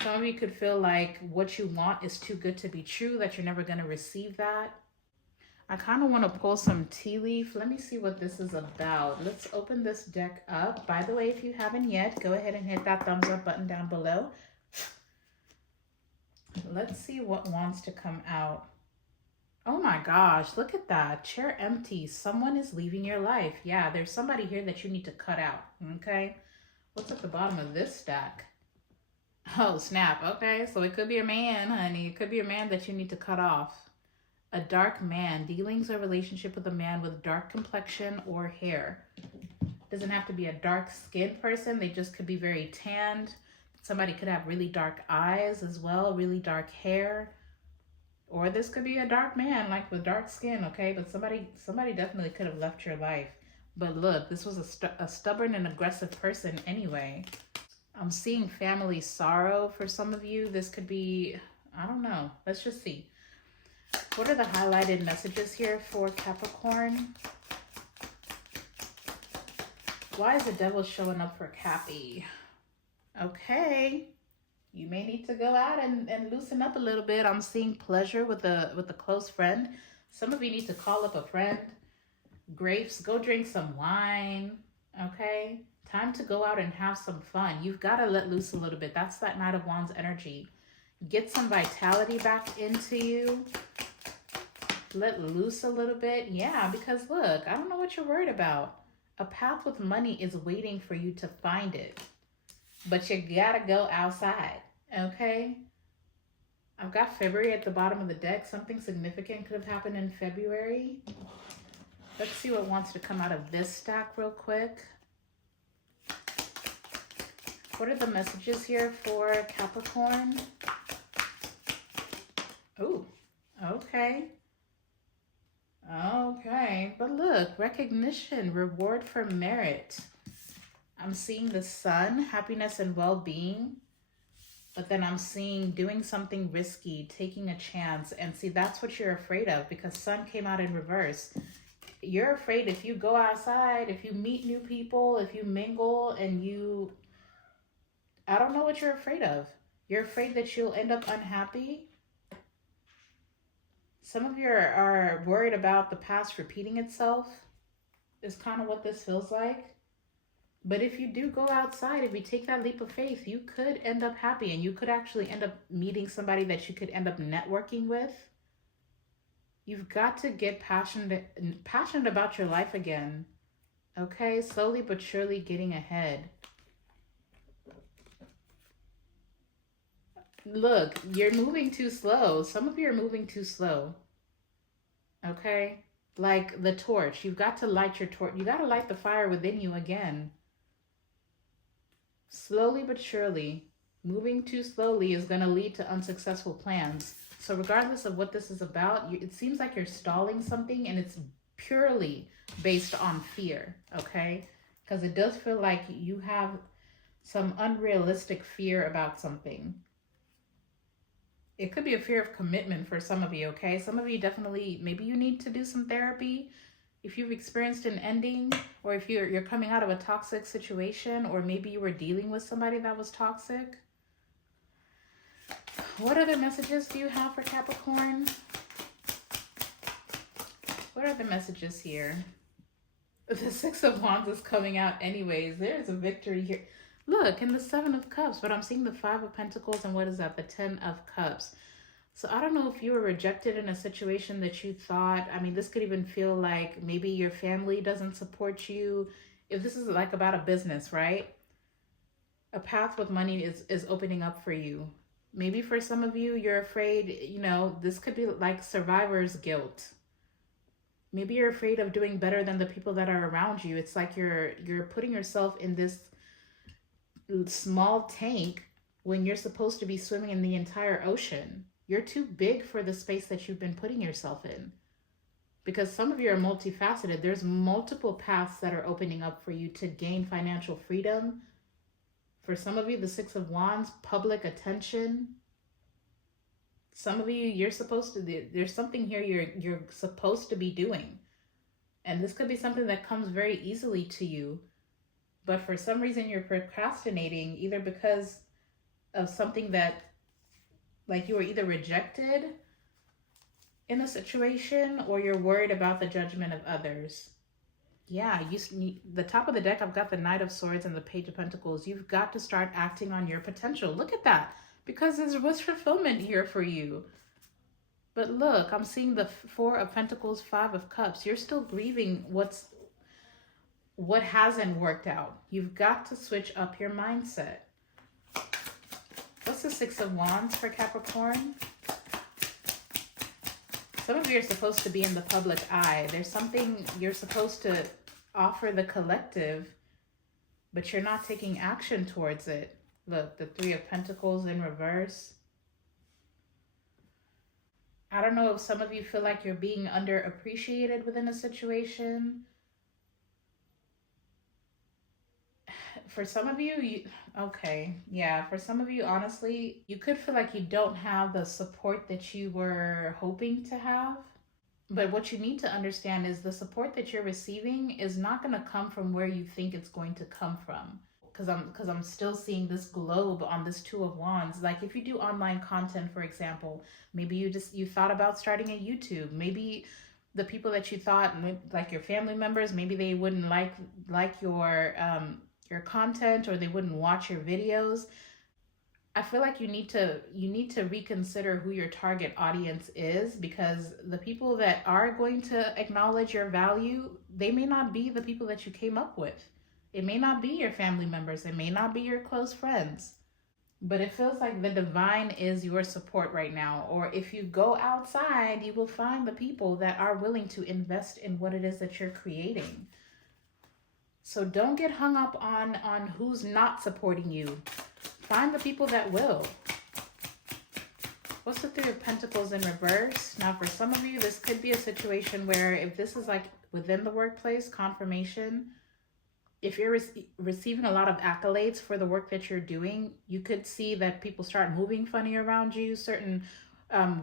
Some of you could feel like what you want is too good to be true, that you're never going to receive that. I kind of want to pull some tea leaf. Let me see what this is about. Let's open this deck up. By the way, if you haven't yet, go ahead and hit that thumbs up button down below. Let's see what wants to come out. Oh my gosh, look at that. Chair empty. Someone is leaving your life. Yeah, there's somebody here that you need to cut out. Okay. What's at the bottom of this stack? Oh, snap. Okay, so it could be a man, honey. It could be a man that you need to cut off. A dark man. Dealings or relationship with a man with dark complexion or hair. Doesn't have to be a dark skinned person. They just could be very tanned. Somebody could have really dark eyes as well, really dark hair. Or this could be a dark man, like with dark skin, okay? But somebody definitely could have left your life. But look, this was a stubborn and aggressive person anyway. I'm seeing family sorrow for some of you. This could be, I don't know. Let's just see. What are the highlighted messages here for Capricorn? Why is the devil showing up for Cappy? Okay. You may need to go out and loosen up a little bit. I'm seeing pleasure with a close friend. Some of you need to call up a friend. Grapes, go drink some wine. Okay? Time to go out and have some fun. You've got to let loose a little bit. That's that Knight of Wands energy. Get some vitality back into you. Let loose a little bit. Yeah, because look, I don't know what you're worried about. A path with money is waiting for you to find it. But you gotta go outside, okay? I've got February at the bottom of the deck. Something significant could have happened in February. Let's see what wants to come out of this stack real quick. What are the messages here for Capricorn? Oh, okay. Okay, but look, recognition, reward for merit. I'm seeing the sun, happiness and well-being, but then I'm seeing doing something risky, taking a chance. And see, that's what you're afraid of because sun came out in reverse. You're afraid if you go outside, if you meet new people, if you mingle and you, I don't know what you're afraid of. You're afraid that you'll end up unhappy. Some of you are worried about the past repeating itself, is kind of what this feels like. But if you do go outside, if you take that leap of faith, you could end up happy and you could actually end up meeting somebody that you could end up networking with. You've got to get passionate about your life again. Okay, slowly but surely getting ahead. Look, you're moving too slow. Some of you are moving too slow. Okay? Like the torch. You've got to light your torch. You got to light the fire within you again. Slowly but surely, moving too slowly is going to lead to unsuccessful plans. So regardless of what this is about, it seems like you're stalling something and it's purely based on fear, okay? Because it does feel like you have some unrealistic fear about something. It could be a fear of commitment for some of you, okay? Some of you definitely, maybe you need to do some therapy. If you've experienced an ending, or if you're coming out of a toxic situation, or maybe you were dealing with somebody that was toxic. What other messages do you have for Capricorn? What are the messages here? The Six of Wands is coming out anyways. There's a victory here. Look, in the Seven of Cups, but I'm seeing the Five of Pentacles, and what is that? The Ten of Cups. So I don't know if you were rejected in a situation that you thought, I mean, this could even feel like maybe your family doesn't support you. If this is like about a business, right? A path with money is opening up for you. Maybe for some of you, you're afraid, you know, this could be like survivor's guilt. Maybe you're afraid of doing better than the people that are around you. It's like you're putting yourself in this small tank when you're supposed to be swimming in the entire ocean. You're too big for the space that you've been putting yourself in. Because some of you are multifaceted. There's multiple paths that are opening up for you to gain financial freedom. For some of you, the Six of Wands, public attention. Some of you, you're supposed to, there's something here you're supposed to be doing. And this could be something that comes very easily to you. But for some reason, you're procrastinating, either because of something that, like, you were either rejected in a situation or you're worried about the judgment of others. Yeah, the top of the deck, I've got the Knight of Swords and the Page of Pentacles. You've got to start acting on your potential. Look at that. because there's wish fulfillment here for you. But look, I'm seeing the Four of Pentacles, Five of Cups. You're still grieving what hasn't worked out. You've got to switch up your mindset. What's the Six of Wands for Capricorn? Some of you are supposed to be in the public eye. There's something you're supposed to offer the collective, but you're not taking action towards it. Look, the Three of Pentacles in reverse. I don't know if some of you feel like you're being underappreciated within a situation. For some of you, for some of you, honestly, you could feel like you don't have the support that you were hoping to have. But what you need to understand is the support that you're receiving is not going to come from where you think it's going to come from. Because I'm still seeing this globe on this Two of Wands. Like if you do online content, for example, maybe you thought about starting a YouTube. Maybe the people that you thought, like your family members, maybe they wouldn't like your content, or they wouldn't watch your videos. I feel like you need to reconsider who your target audience is, because the people that are going to acknowledge your value, they may not be the people that you came up with. It may not be your family members. It may not be your close friends. But it feels like the divine is your support right now. Or if you go outside, you will find the people that are willing to invest in what it is that you're creating. So don't get hung up on who's not supporting you. Find the people that will. What's the Three of Pentacles in reverse? Now, for some of you, this could be a situation where if this is like within the workplace, confirmation, if you're receiving a lot of accolades for the work that you're doing, you could see that people start moving funny around you. Certain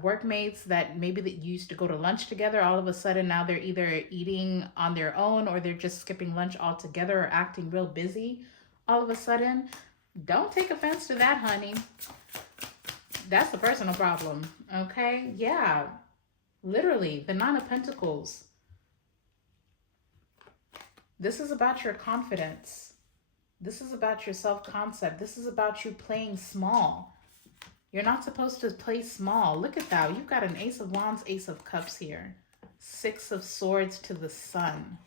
workmates that maybe that used to go to lunch together, all of a sudden now they're either eating on their own, or they're just skipping lunch altogether, or acting real busy all of a sudden. Don't take offense to that, honey. That's a personal problem, okay? Yeah, literally, the Nine of Pentacles. This is about your confidence. This is about your self-concept. This is about you playing small. You're not supposed to play small. Look at that. You've got an Ace of Wands, Ace of Cups here. Six of Swords to the Sun.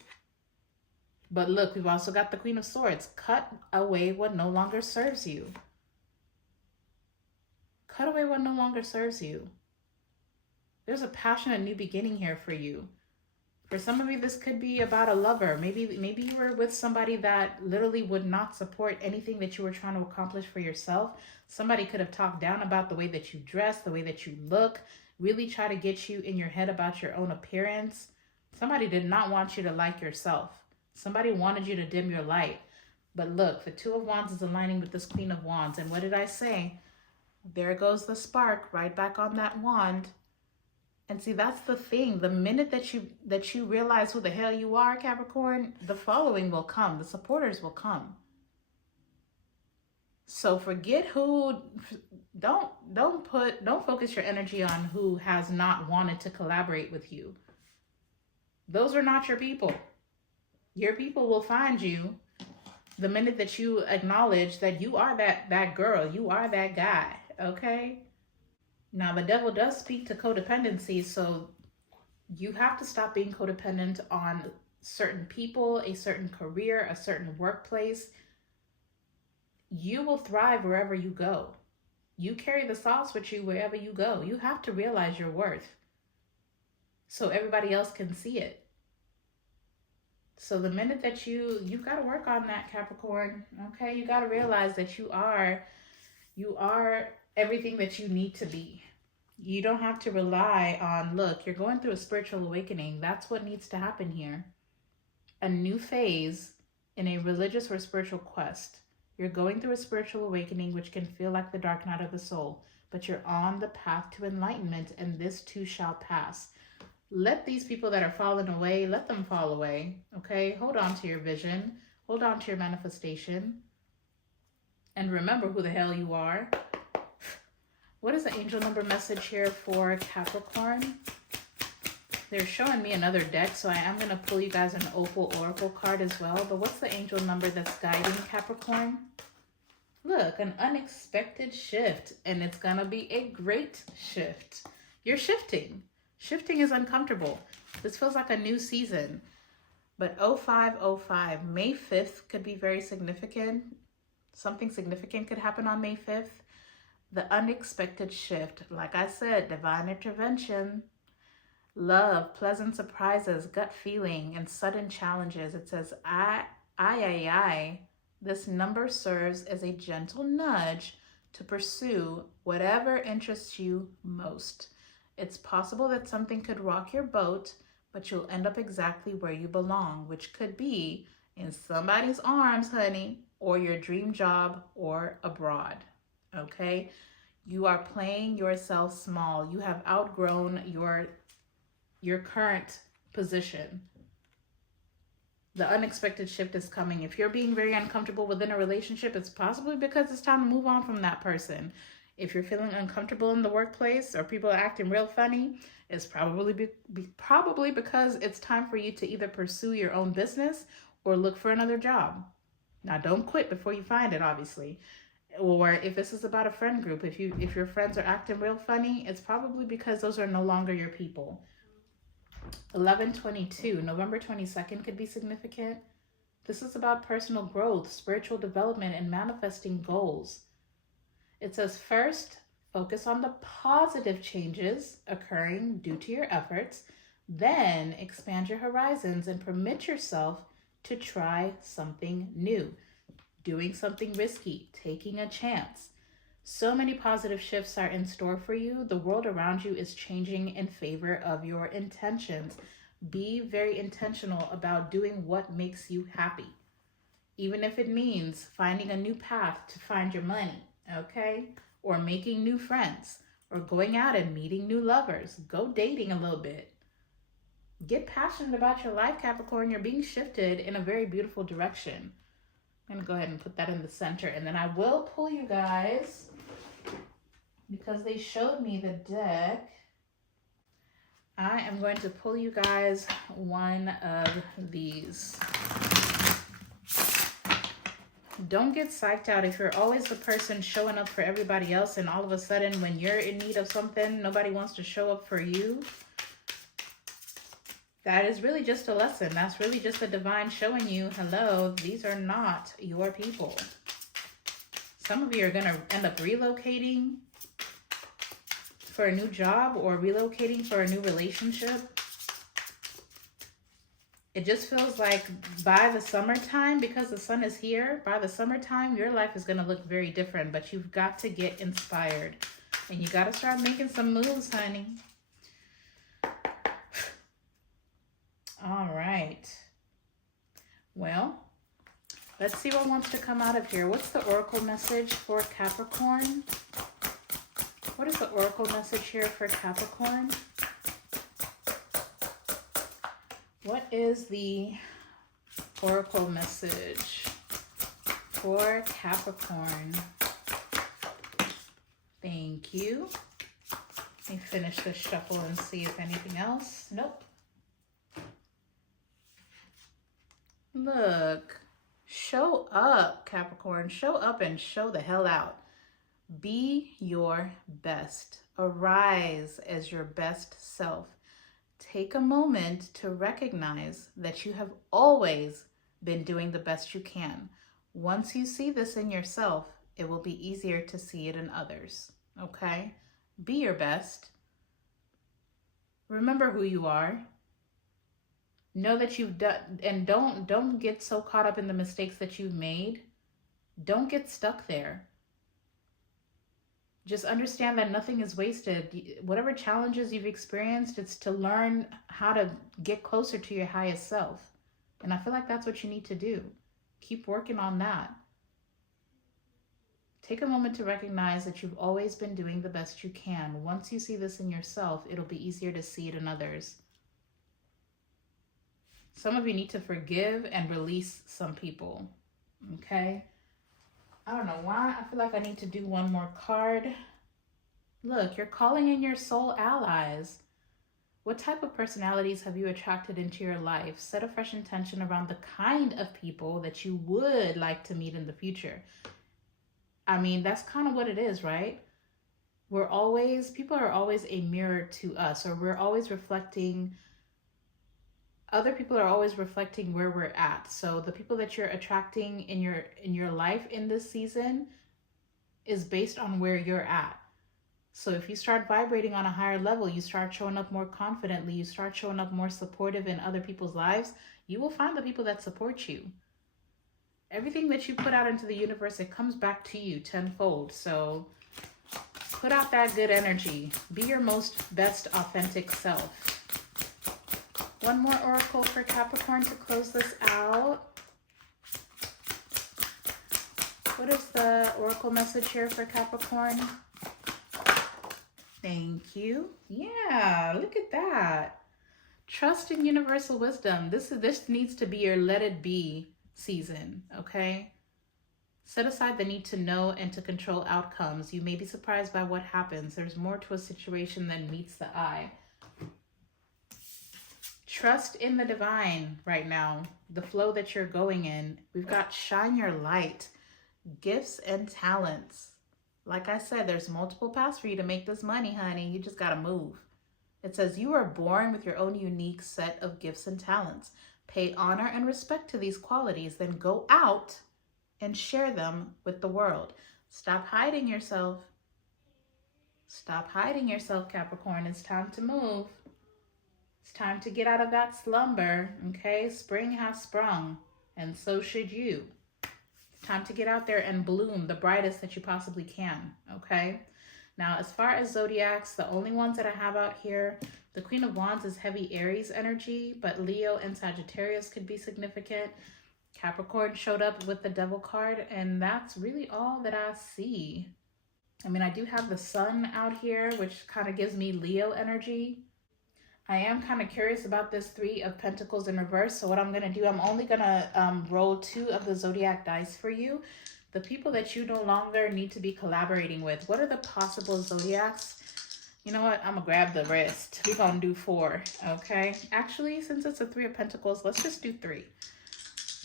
But look, we've also got the Queen of Swords. Cut away what no longer serves you. Cut away what no longer serves you. There's a passionate new beginning here for you. For some of you, this could be about a lover. Maybe you were with somebody that literally would not support anything that you were trying to accomplish for yourself. Somebody could have talked down about the way that you dress, the way that you look, really try to get you in your head about your own appearance. Somebody did not want you to like yourself. Somebody wanted you to dim your light. But look, the Two of Wands is aligning with this Queen of Wands. And what did I say? There goes the spark right back on that wand. And see, that's the thing. The minute that you realize who the hell you are, Capricorn, the following will come. The supporters will come. So forget who, don't focus your energy on who has not wanted to collaborate with you. Those are not your people. Your people will find you the minute that you acknowledge that you are that girl, you are that guy, okay? Now, the devil does speak to codependency, so you have to stop being codependent on certain people, a certain career, a certain workplace. You will thrive wherever you go. You carry the sauce with you wherever you go. You have to realize your worth so everybody else can see it. So the minute that you've got to work on that, Capricorn, okay? You got to realize that you are everything that you need to be. You don't have to rely on, look, you're going through a spiritual awakening. That's what needs to happen here. A new phase in a religious or spiritual quest. You're going through a spiritual awakening, which can feel like the dark night of the soul, but you're on the path to enlightenment, and this too shall pass. Let these people that are falling away, let them fall away, okay? Hold on to your vision. Hold on to your manifestation. And remember who the hell you are. What is the angel number message here for Capricorn? They're showing me another deck, so I am going to pull you guys an Opal Oracle card as well. But what's the angel number that's guiding Capricorn? Look, an unexpected shift, and it's gonna be a great shift. You're shifting. Shifting is uncomfortable. This feels like a new season. But 0505, May 5th could be very significant. Something significant could happen on May 5th. The unexpected shift, like I said, divine intervention, love, pleasant surprises, gut feeling, and sudden challenges. It says, I. This number serves as a gentle nudge to pursue whatever interests you most. It's possible that something could rock your boat, but you'll end up exactly where you belong, which could be in somebody's arms, honey, or your dream job, or abroad. Okay? You are playing yourself small. You have outgrown your current position. The unexpected shift is coming. If you're being very uncomfortable within a relationship, it's possibly because it's time to move on from that person. If you're feeling uncomfortable in the workplace or people are acting real funny, it's probably because it's time for you to either pursue your own business or look for another job. Now, don't quit before you find it, obviously. Or if this is about a friend group, if your friends are acting real funny, it's probably because those are no longer your people. 11/22, November 22nd could be significant. This is about personal growth, spiritual development, and manifesting goals. It says, first, focus on the positive changes occurring due to your efforts. Then expand your horizons and permit yourself to try something new, doing something risky, taking a chance. So many positive shifts are in store for you. The world around you is changing in favor of your intentions. Be very intentional about doing what makes you happy, even if it means finding a new path to find your money, okay? Or making new friends, or going out and meeting new lovers. Go dating a little bit. Get passionate about your life, Capricorn. You're being shifted in a very beautiful direction. I'm going to go ahead and put that in the center, and then I will pull you guys, because they showed me the deck. I am going to pull you guys one of these. Don't get psyched out if you're always the person showing up for everybody else and all of a sudden when you're in need of something, nobody wants to show up for you. That is really just a lesson. That's really just a divine showing you, hello, these are not your people. Some of you are going to end up relocating for a new job or relocating for a new relationship. It just feels like by the summertime, because the sun is here, by the summertime, your life is going to look very different, but you've got to get inspired and you got to start making some moves, honey. All right. Well, let's see what wants to come out of here. What's the oracle message for Capricorn? What is the oracle message here for Capricorn? What is the oracle message for Capricorn? Thank you. Let me finish this shuffle and see if anything else. Nope. Look, show up, Capricorn. Show up and show the hell out. Be your best. Arise as your best self. Take a moment to recognize that you have always been doing the best you can. Once you see this in yourself, it will be easier to see it in others. Okay? Be your best. Remember who you are. Know that you've done, and don't get so caught up in the mistakes that you've made. Don't get stuck there. Just understand that nothing is wasted. Whatever challenges you've experienced, it's to learn how to get closer to your highest self. And I feel like that's what you need to do. Keep working on that. Take a moment to recognize that you've always been doing the best you can. Once you see this in yourself, it'll be easier to see it in others. Some of you need to forgive and release some people, okay? I don't know why. I feel like I need to do one more card. Look, you're calling in your soul allies. What type of personalities have you attracted into your life? Set a fresh intention around the kind of people that you would like to meet in the future. I mean, that's kind of what it is, right? People are always a mirror to us, or other people are always reflecting where we're at. So the people that you're attracting in your life in this season is based on where you're at. So if you start vibrating on a higher level, you start showing up more confidently, you start showing up more supportive in other people's lives, you will find the people that support you. Everything that you put out into the universe, it comes back to you tenfold. So put out that good energy. Be your best authentic self. One more oracle for Capricorn to close this out. What is the oracle message here for Capricorn? Thank you. Yeah, look at that. Trust in universal wisdom. This needs to be your let it be season, okay? Set aside the need to know and to control outcomes. You may be surprised by what happens. There's more to a situation than meets the eye. Trust in the divine right now, the flow that you're going in. We've got shine your light, gifts and talents. Like I said, there's multiple paths for you to make this money, honey. You just got to move. It says you are born with your own unique set of gifts and talents. Pay honor and respect to these qualities, then go out and share them with the world. Stop hiding yourself. Stop hiding yourself, Capricorn. It's time to move. It's time to get out of that slumber, okay? Spring has sprung, and so should you. It's time to get out there and bloom the brightest that you possibly can, okay? Now, as far as zodiacs, the only ones that I have out here, the Queen of Wands is heavy Aries energy, but Leo and Sagittarius could be significant. Capricorn showed up with the Devil card, and that's really all that I see. I mean, I do have the Sun out here, which kind of gives me Leo energy. I am kind of curious about this Three of Pentacles in reverse. So what I'm going to do, I'm only going to roll 2 of the zodiac dice for you. The people that you no longer need to be collaborating with. What are the possible zodiacs? You know what? I'm going to grab the rest. We're going to do 4, okay? Actually, since it's a 3 of Pentacles, let's just do 3.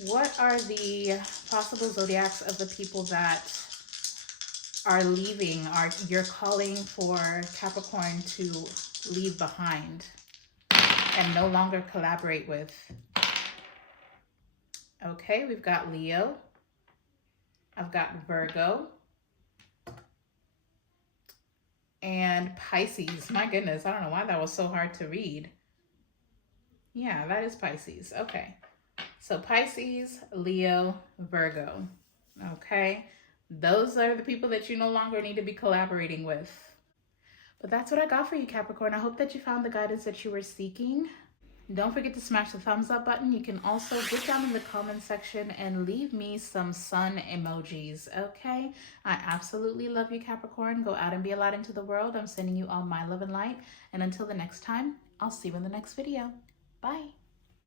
What are the possible zodiacs of the people that are leaving, you're calling for Capricorn to leave behind and no longer collaborate with? Okay, we've got Leo. I've got Virgo. And Pisces. My goodness, I don't know why that was so hard to read. Yeah, that is Pisces. Okay. So Pisces, Leo, Virgo. Okay. Those are the people that you no longer need to be collaborating with. But that's what I got for you, Capricorn. I hope that you found the guidance that you were seeking. Don't forget to smash the thumbs up button. You can also get down in the comment section and leave me some sun emojis, okay? I absolutely love you, Capricorn. Go out and be a light into the world. I'm sending you all my love and light. And until the next time, I'll see you in the next video. Bye.